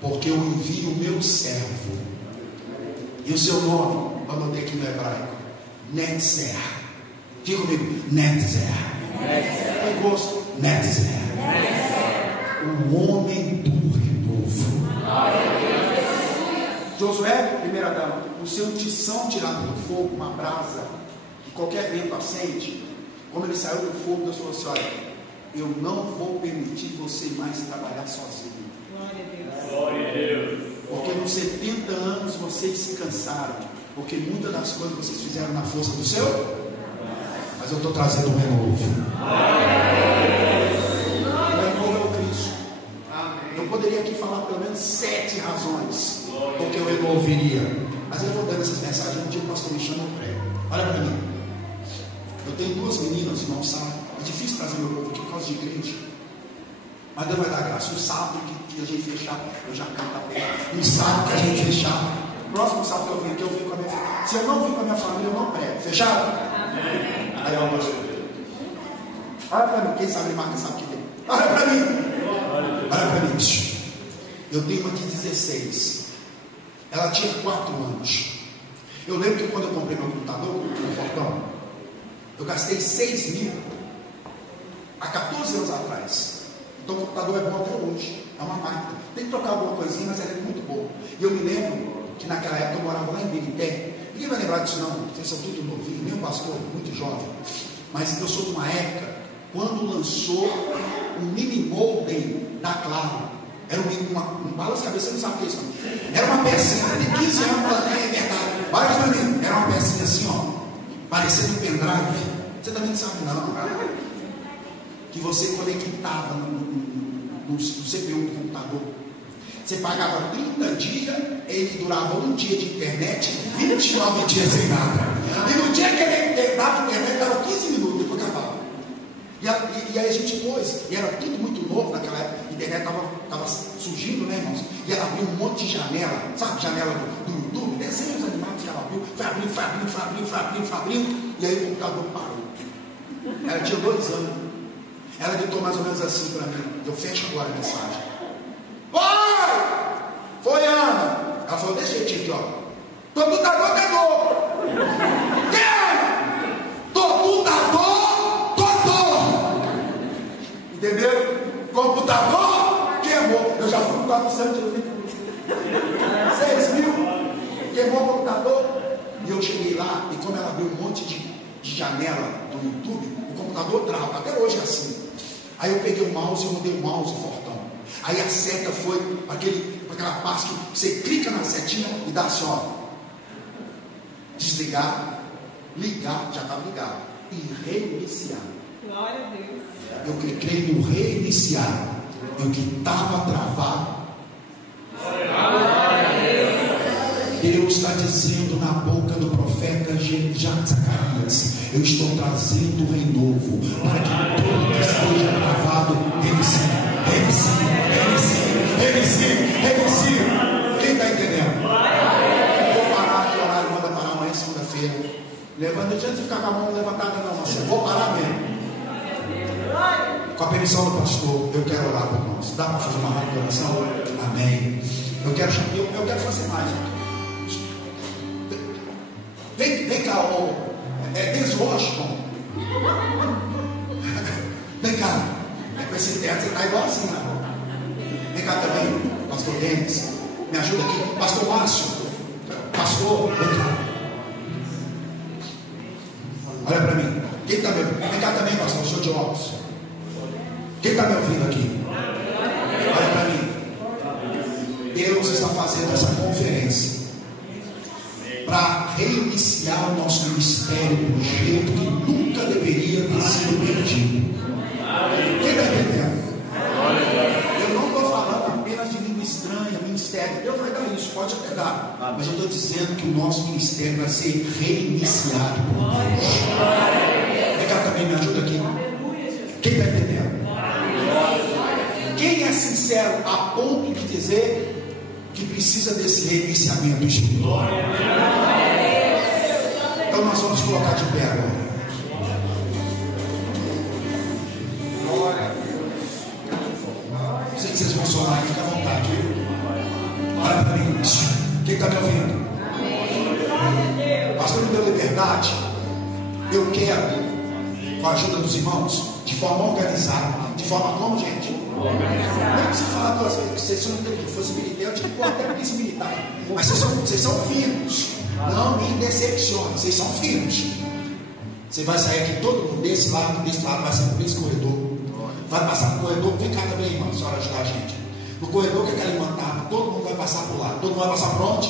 porque eu envio o meu servo, e o seu nome, eu anotei aqui no hebraico, Netzer. Diga comigo, Netzer. Tem gosto? Netzer. O homem do renovo. Josué, primeira dama, o seu tição tirado do fogo, uma brasa, que qualquer vento acende. Quando ele saiu do fogo, Deus falou assim, olha, eu não vou permitir você mais trabalhar sozinho. Glória a Deus. Porque nos 70 anos vocês se cansaram, porque muitas das coisas vocês fizeram na força do seu, mas eu estou trazendo um renovo. O renovo é o Cristo. Eu poderia aqui falar pelo menos 7 razões porque o renovo viria, mas eu vou dando essas mensagens. Um dia o pastor me chama, eu prego. Olha para mim, eu tenho 2 meninas, não sabe, é difícil trazer meu povo aqui por causa de igreja, mas Deus vai dar graça. Um sábado que a gente fechar, eu já canto a terra. Um sábado que a gente fechar, próximo sábado que eu venho aqui, eu venho com a minha família. Se eu não vim com a minha família, eu não prego. Fechado? Aí eu gosto. Olha para mim, quem sabe marca sabe que tem. Olha para mim. Olha para mim. Eu tenho uma de 16. Ela tinha 4 anos. Eu lembro que quando eu comprei meu computador, no Fortão, eu gastei 6 mil há 14 anos atrás. Então o computador é bom até hoje. É uma máquina. Tem que trocar alguma coisinha, mas ela é muito boa. E eu me lembro que naquela época eu morava lá em Birité. Ninguém vai lembrar disso não. Vocês são tudo novinho, nem o pastor, muito jovem. Mas eu sou de uma época quando lançou o mini modem da Claro. Era um balanço de cabeça, não sabe o que é isso não. Era uma pecinha de 15 anos, é verdade. Olha para mim, era uma pecinha assim, ó, parecendo um pendrive. Você também não sabe não. Que você conectava no CPU do computador. Você pagava 30 dias, ele durava 1 dia de internet, 29 dias sem nada. E no dia que ele dava internet, dava 15 minutos, depois acabava. E aí a gente pôs, e era tudo muito novo naquela época, a internet estava surgindo, né, irmãos? E ela abriu um monte de janela, sabe, janela do YouTube, desenhos animados que ela abriu, foi abrindo, e aí o computador parou. Ela tinha 2 anos. Ela ditou mais ou menos assim para mim, eu fecho agora a mensagem. Oi! Foi Ana. Ela falou desse jeitinho aqui, ó. Computador pegou. Quem? Computador tocou. Entendeu? Computador queimou. Eu já fui para o centro de 6 mil. Queimou o computador. E eu cheguei lá, e como ela abriu um monte de janela do YouTube, o computador trava. Até hoje é assim. Aí eu peguei o mouse e mudei o mouse fortão. Aí a seta foi aquela parte que você clica na setinha e dá assim, ó. Desligar, ligar, já estava ligado. E reiniciar. Glória a Deus. Eu cliquei no reiniciar. E o que estava travado. Deus está dizendo na boca do profeta Zacarias: eu estou trazendo um renovo para que tudo que esteja travado reinicie. Quem está entendendo? Vou parar de orar, manda parar amanhã, segunda-feira. Levanta, não adianta ficar com a mão levantada, não, mas eu vou parar mesmo. Com a permissão do pastor, eu quero orar por nós. Dá para fazer uma rápida oração? Amém. Eu quero fazer mais. Vem cá, Denzel Washington. Vem cá. Com esse teto você está igual assim, né? Vem cá também, pastor Denis. Me ajuda aqui. Pastor Márcio. pastor. Olha para mim. Quem está me ouvindo? Vem cá também, pastor, sou de óculos. Quem está me ouvindo aqui? Olha para mim. Deus está fazendo essa conferência para reiniciar o nosso ministério do jeito que nunca deveria ter sido perdido. Quem está entendendo? Eu não estou falando apenas de língua estranha, ministério. Deus vai dar isso, pode até dar. Mas eu estou dizendo que o nosso ministério vai ser reiniciado por Deus. Vem cá também, me ajuda aqui. Quem está entendendo? Quem é sincero a ponto de dizer que precisa desse reiniciamento espiritual? Então nós vamos colocar de pé agora. Sei que vocês vão sonar, fica à vontade. Olha para mim. Quem está me ouvindo? Pastor, me deu liberdade. Eu quero, com a ajuda dos irmãos, de forma organizada. De forma como, gente? Não precisa falar duas vezes, que vocês são inteligentes. Se fosse militar, eu tinha que pôr até polícia militar. Mas vocês são firmes. Não me decepcione, vocês são firmes. Você vai sair aqui todo mundo desse lado, vai sair por esse corredor. Vai passar no corredor, vem cá também, irmão, a senhora ajudar a gente. No corredor que aquela irmã estava, todo mundo vai passar por lá. Todo mundo vai passar por onde?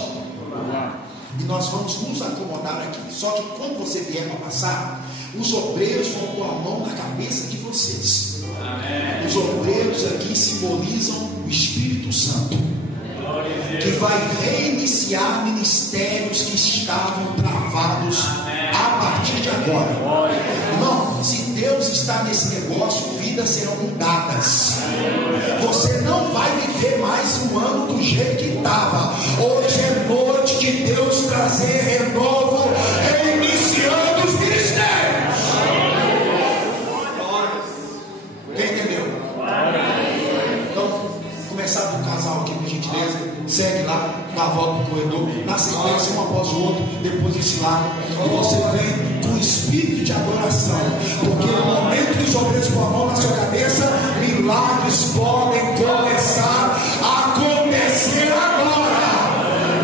E nós vamos nos acomodar aqui. Só que quando você vier para passar, os obreiros vão pôr a mão na cabeça de vocês. Amém. Os obreiros aqui simbolizam o Espírito Santo, que vai reiniciar ministérios que estavam travados a partir de agora. Não, se Deus está nesse negócio, vidas serão mudadas. Você não vai viver mais um ano do jeito que estava. Hoje é noite de Deus trazer renovo, reiniciando os ministérios. Quem entendeu? Então, começar do casal aqui, por gentileza. Segue lá, dá a volta no corredor, na sequência, um após o outro, depois esse lado, e você vem com espírito de adoração, porque no momento que os obreiros põem a mão na sua cabeça, milagres podem começar a acontecer agora.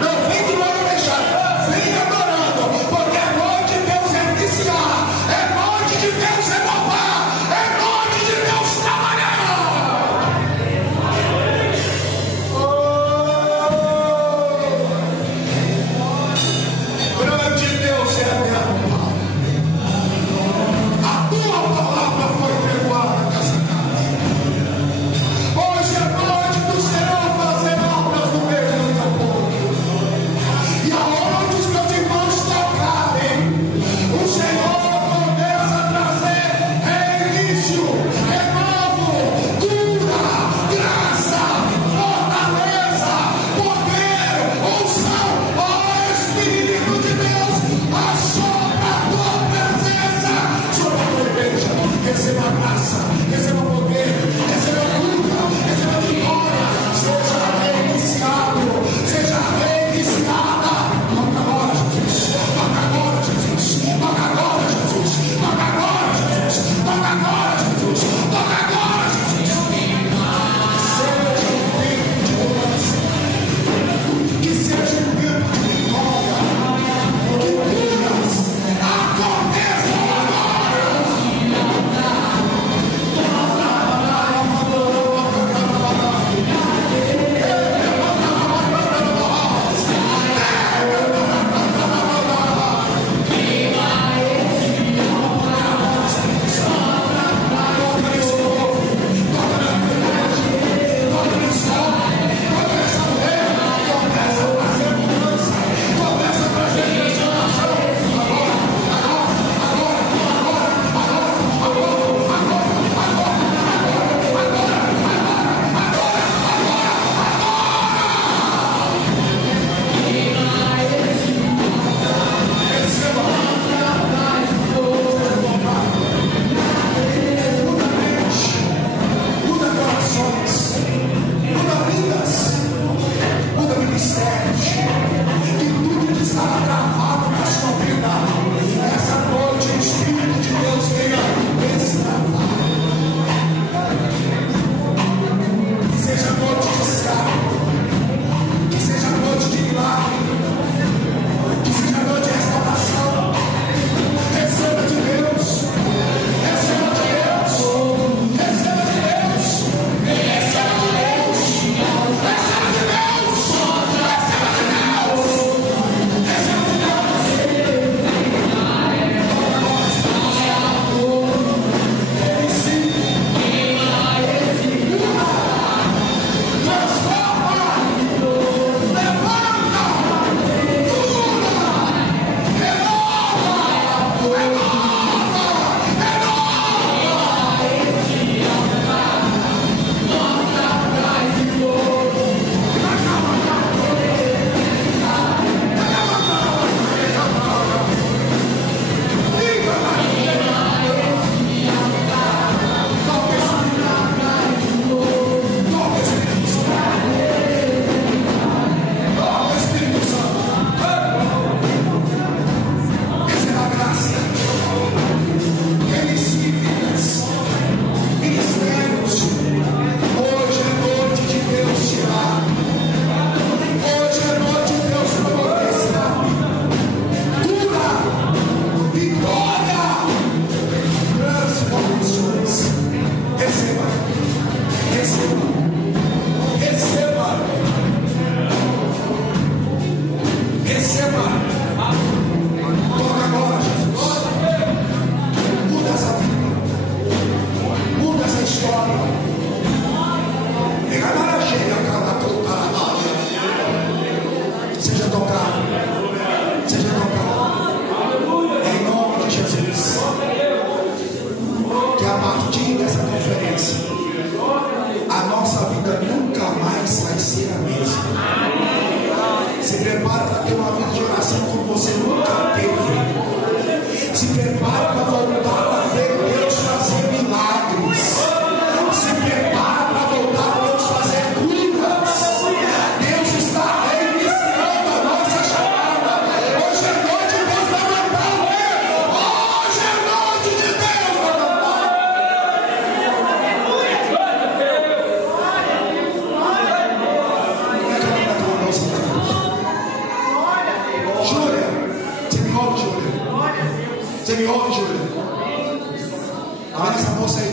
Não vem de olho fechado, vem adorando, porque é noite de Deus reiniciar, é noite de Deus renovar, é noite de Deus trabalhar. Grande Deus é eterno, Pai. A tua palavra foi perdoada nessa casa.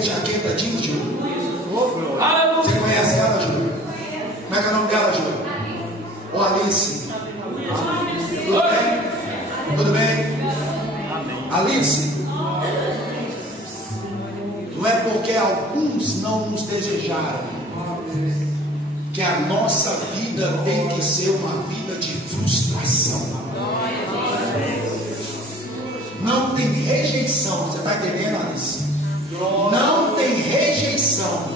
jaqueta jeans, Júlio? Você conhece ela, Júlio? Como é que é o nome dela, Júlio? Ô Alice. Tudo bem? Tudo bem? Alice, não é porque alguns não nos desejaram que a nossa vida tem que ser uma vida de frustração. Não tem rejeição, você está entendendo, Alice? Não tem rejeição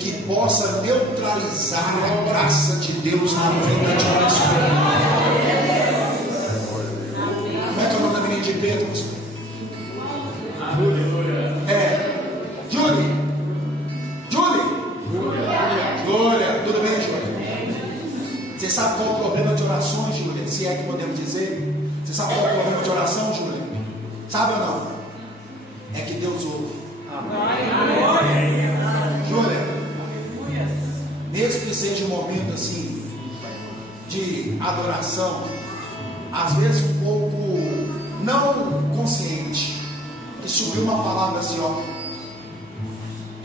que possa neutralizar a graça de Deus na vida de uma pessoa. Como é que é o nome da menina de Pedro? Júlia. Júlia, tudo bem, Júlia? Você sabe qual é o problema de orações, Júlia? Se é que podemos dizer. Você sabe qual é o problema de oração, Júlia? Sabe ou não? É que Deus ouve. Júlia, mesmo que seja um momento assim de adoração, às vezes um pouco não consciente, que subiu uma palavra assim, ó: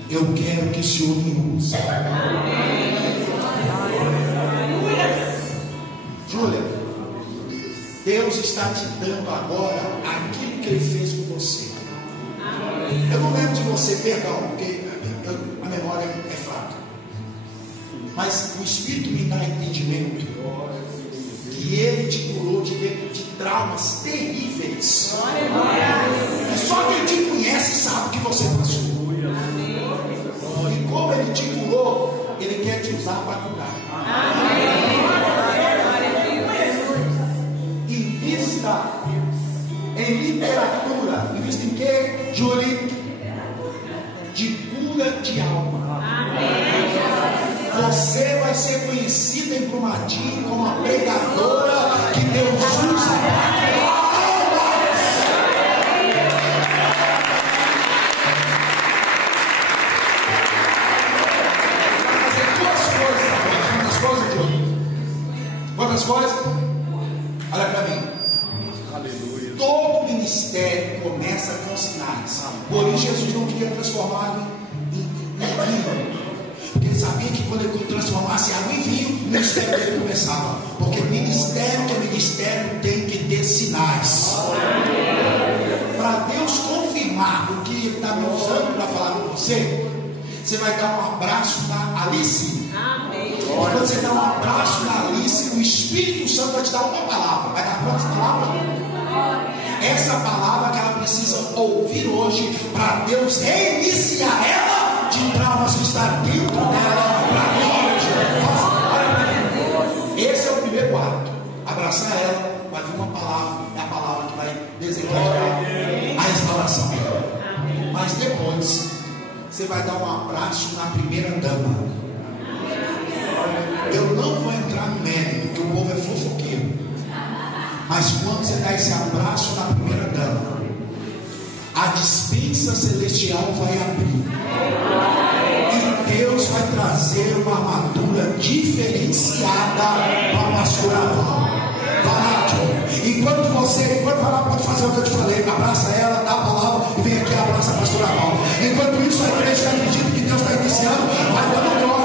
eu quero que o Senhor me use. Júlia, Deus está te dando agora aquilo que Ele fez com você. Eu não lembro de você, perdão, porque a memória é fraca. Mas o Espírito me dá entendimento que Ele te curou de traumas terríveis. E só quem te conhece sabe o que você passou. E como Ele te curou, Ele quer te usar para curar. Invista em literatura. Invista em quê, Júlia? De cura de alma. Você vai ser conhecida em Brumadinho como a pregadora que Deus usa para almas. Vai fazer duas coisas, Júlia. Quantas coisas? Olha para mim. Aleluia. Todo ministério começa com sinais. Por isso Jesus não queria transformar em vinho, porque ele sabia que quando ele transformasse água em vinho, o ministério dele começava. Porque ministério que é ministério tem que ter sinais. Para Deus confirmar o que Ele está me usando para falar com você, você vai dar um abraço na Alice. Quando você dá um abraço na Alice, o Espírito Santo vai te dar uma palavra. Vai dar quantas palavras? Essa palavra que ela precisa ouvir hoje, para Deus reiniciar ela de traumas que está dentro dela, para a glória de Deus. Olha para mim. Esse é o primeiro ato. Abraçar ela, vai vir uma palavra, é a palavra que vai desencadear a restauração dela. Mas depois, você vai dar um abraço na primeira dama. Eu não vou entrar no mérito, porque o povo é fofoqueiro. Mas quando você dá esse abraço na primeira dama, a dispensa celestial vai abrir. E Deus vai trazer uma armadura diferenciada para a pastora Val. Vai lá, João. Enquanto vai lá, pode fazer o que eu te falei. Abraça ela, dá a palavra e vem aqui e abraça a pastora Val. Enquanto isso, a igreja está acreditando que Deus está iniciando, vai dando glória.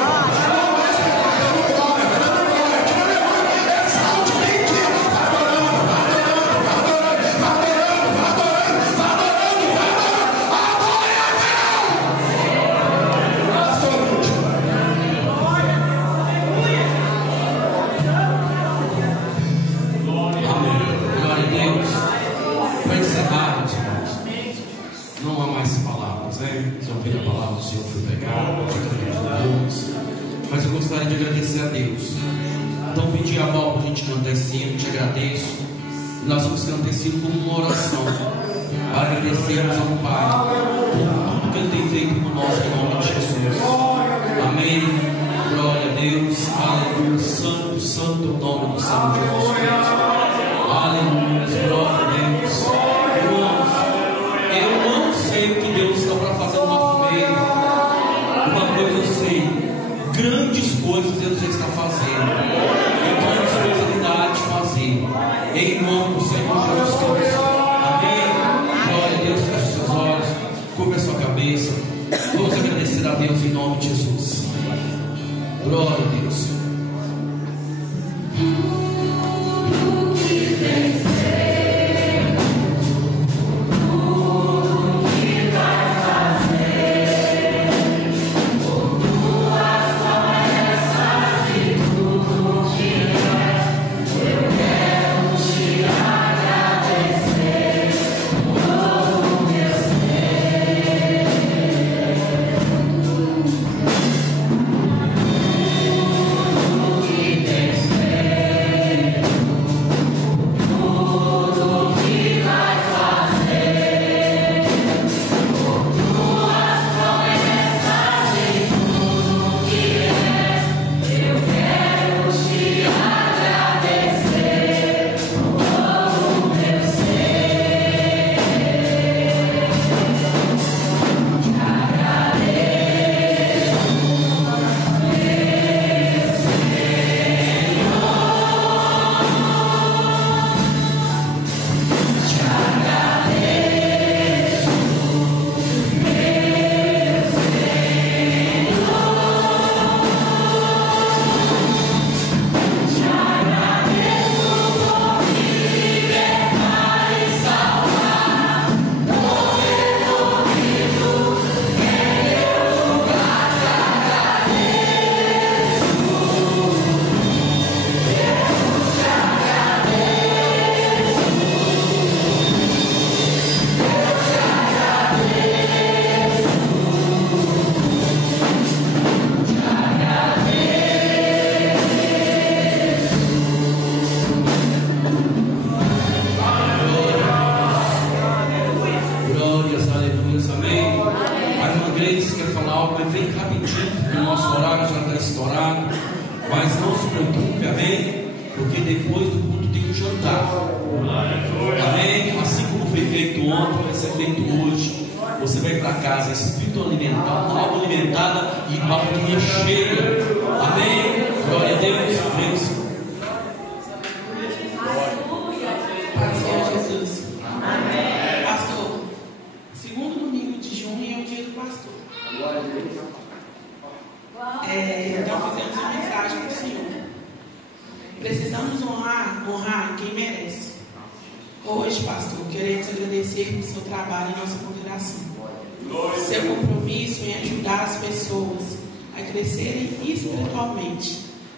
Mas eu gostaria de agradecer a Deus. Então pedi a Val para a gente cantar esse hino, te agradeço. Nós vamos cantar esse hino como uma oração, para agradecermos ao Pai por tudo que Ele tem feito por nós, em nome de Jesus. Amém. Glória a Deus. Aleluia. Santo, santo é o nome do Senhor Jesus Cristo. Aleluia. Glória a Deus. Irmãos, eu não sei o que Deus está para fazer no nosso meio. Uma coisa eu sei: grandes coisas Deus já está fazendo, e grandes coisas Ele dá de fazer, em nome do Senhor Jesus Cristo. Amém. Glória a Deus. Feche seus olhos, cubra a sua cabeça. Vamos agradecer a Deus em nome de Jesus. Glória a Deus.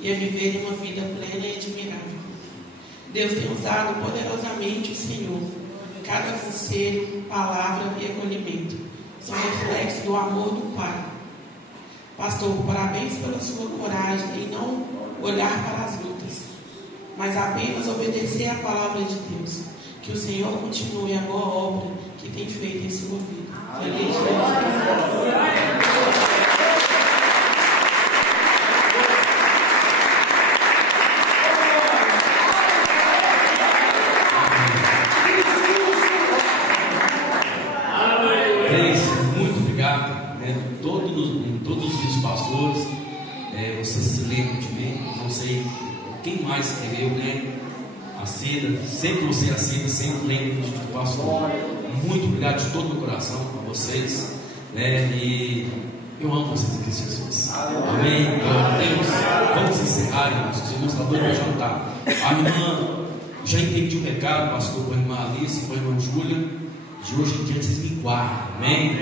E a viverem uma vida plena e admirável. Deus tem usado poderosamente o Senhor. Cada conselho, palavra e acolhimento são reflexos do amor do Pai. Pastor, parabéns pela sua coragem em não olhar para as lutas, mas apenas obedecer à palavra de Deus. Que o Senhor continue a boa obra que tem feito em sua vida. Feliz dia. Você se lembra de mim, não sei quem mais escreveu, né? A Cida, sempre você acende, sempre lembro do pastor. Muito obrigado de todo o meu coração a vocês, né? E eu amo vocês em Cristo Jesus. Amém. Glória a Deus. Vamos encerrar, irmãos. Os irmãos estão doidos para jantar. A irmã, já entendi o recado, pastor, com a irmã Alice, com a irmã Júlia. De hoje em dia vocês me guardam, amém?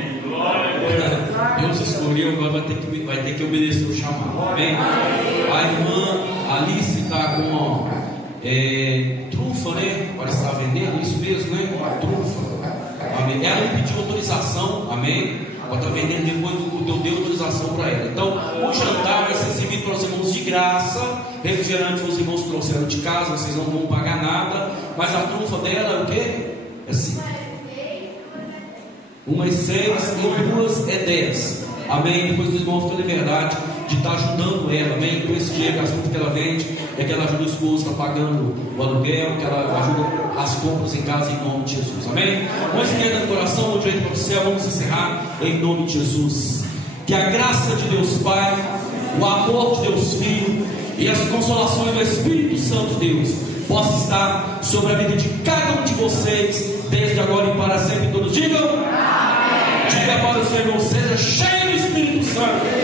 Deus escolheu, agora vai ter que obedecer o chamado, amém? A irmã Alice está com trufa, né? Parece que está vendendo, isso mesmo, né? Uma trufa, amém? Ela me pediu autorização, amém? Ela está vendendo depois do que eu dei autorização para ela. Então, o jantar vai ser servido para os irmãos de graça. Refrigerante os irmãos trouxeram de casa, vocês não vão pagar nada. Mas a trufa dela é o quê? É assim. 1 é 6 e 2 é 10. Amém? Depois os irmãos têm liberdade de estar ajudando ela. Amém? Com esse dinheiro que ela vende, é que ela ajuda o esposo, está pagando o aluguel, que ela ajuda as compras em casa em nome de Jesus. Amém? Vamos esquerda no coração, o direito para o céu. Vamos encerrar em nome de Jesus. Que a graça de Deus Pai, o amor de Deus Filho e as consolações do Espírito Santo de Deus possa estar sobre a vida de cada um de vocês, desde agora e para sempre. Todos digam: diga para o seu Senhor, seja cheio do Espírito Santo.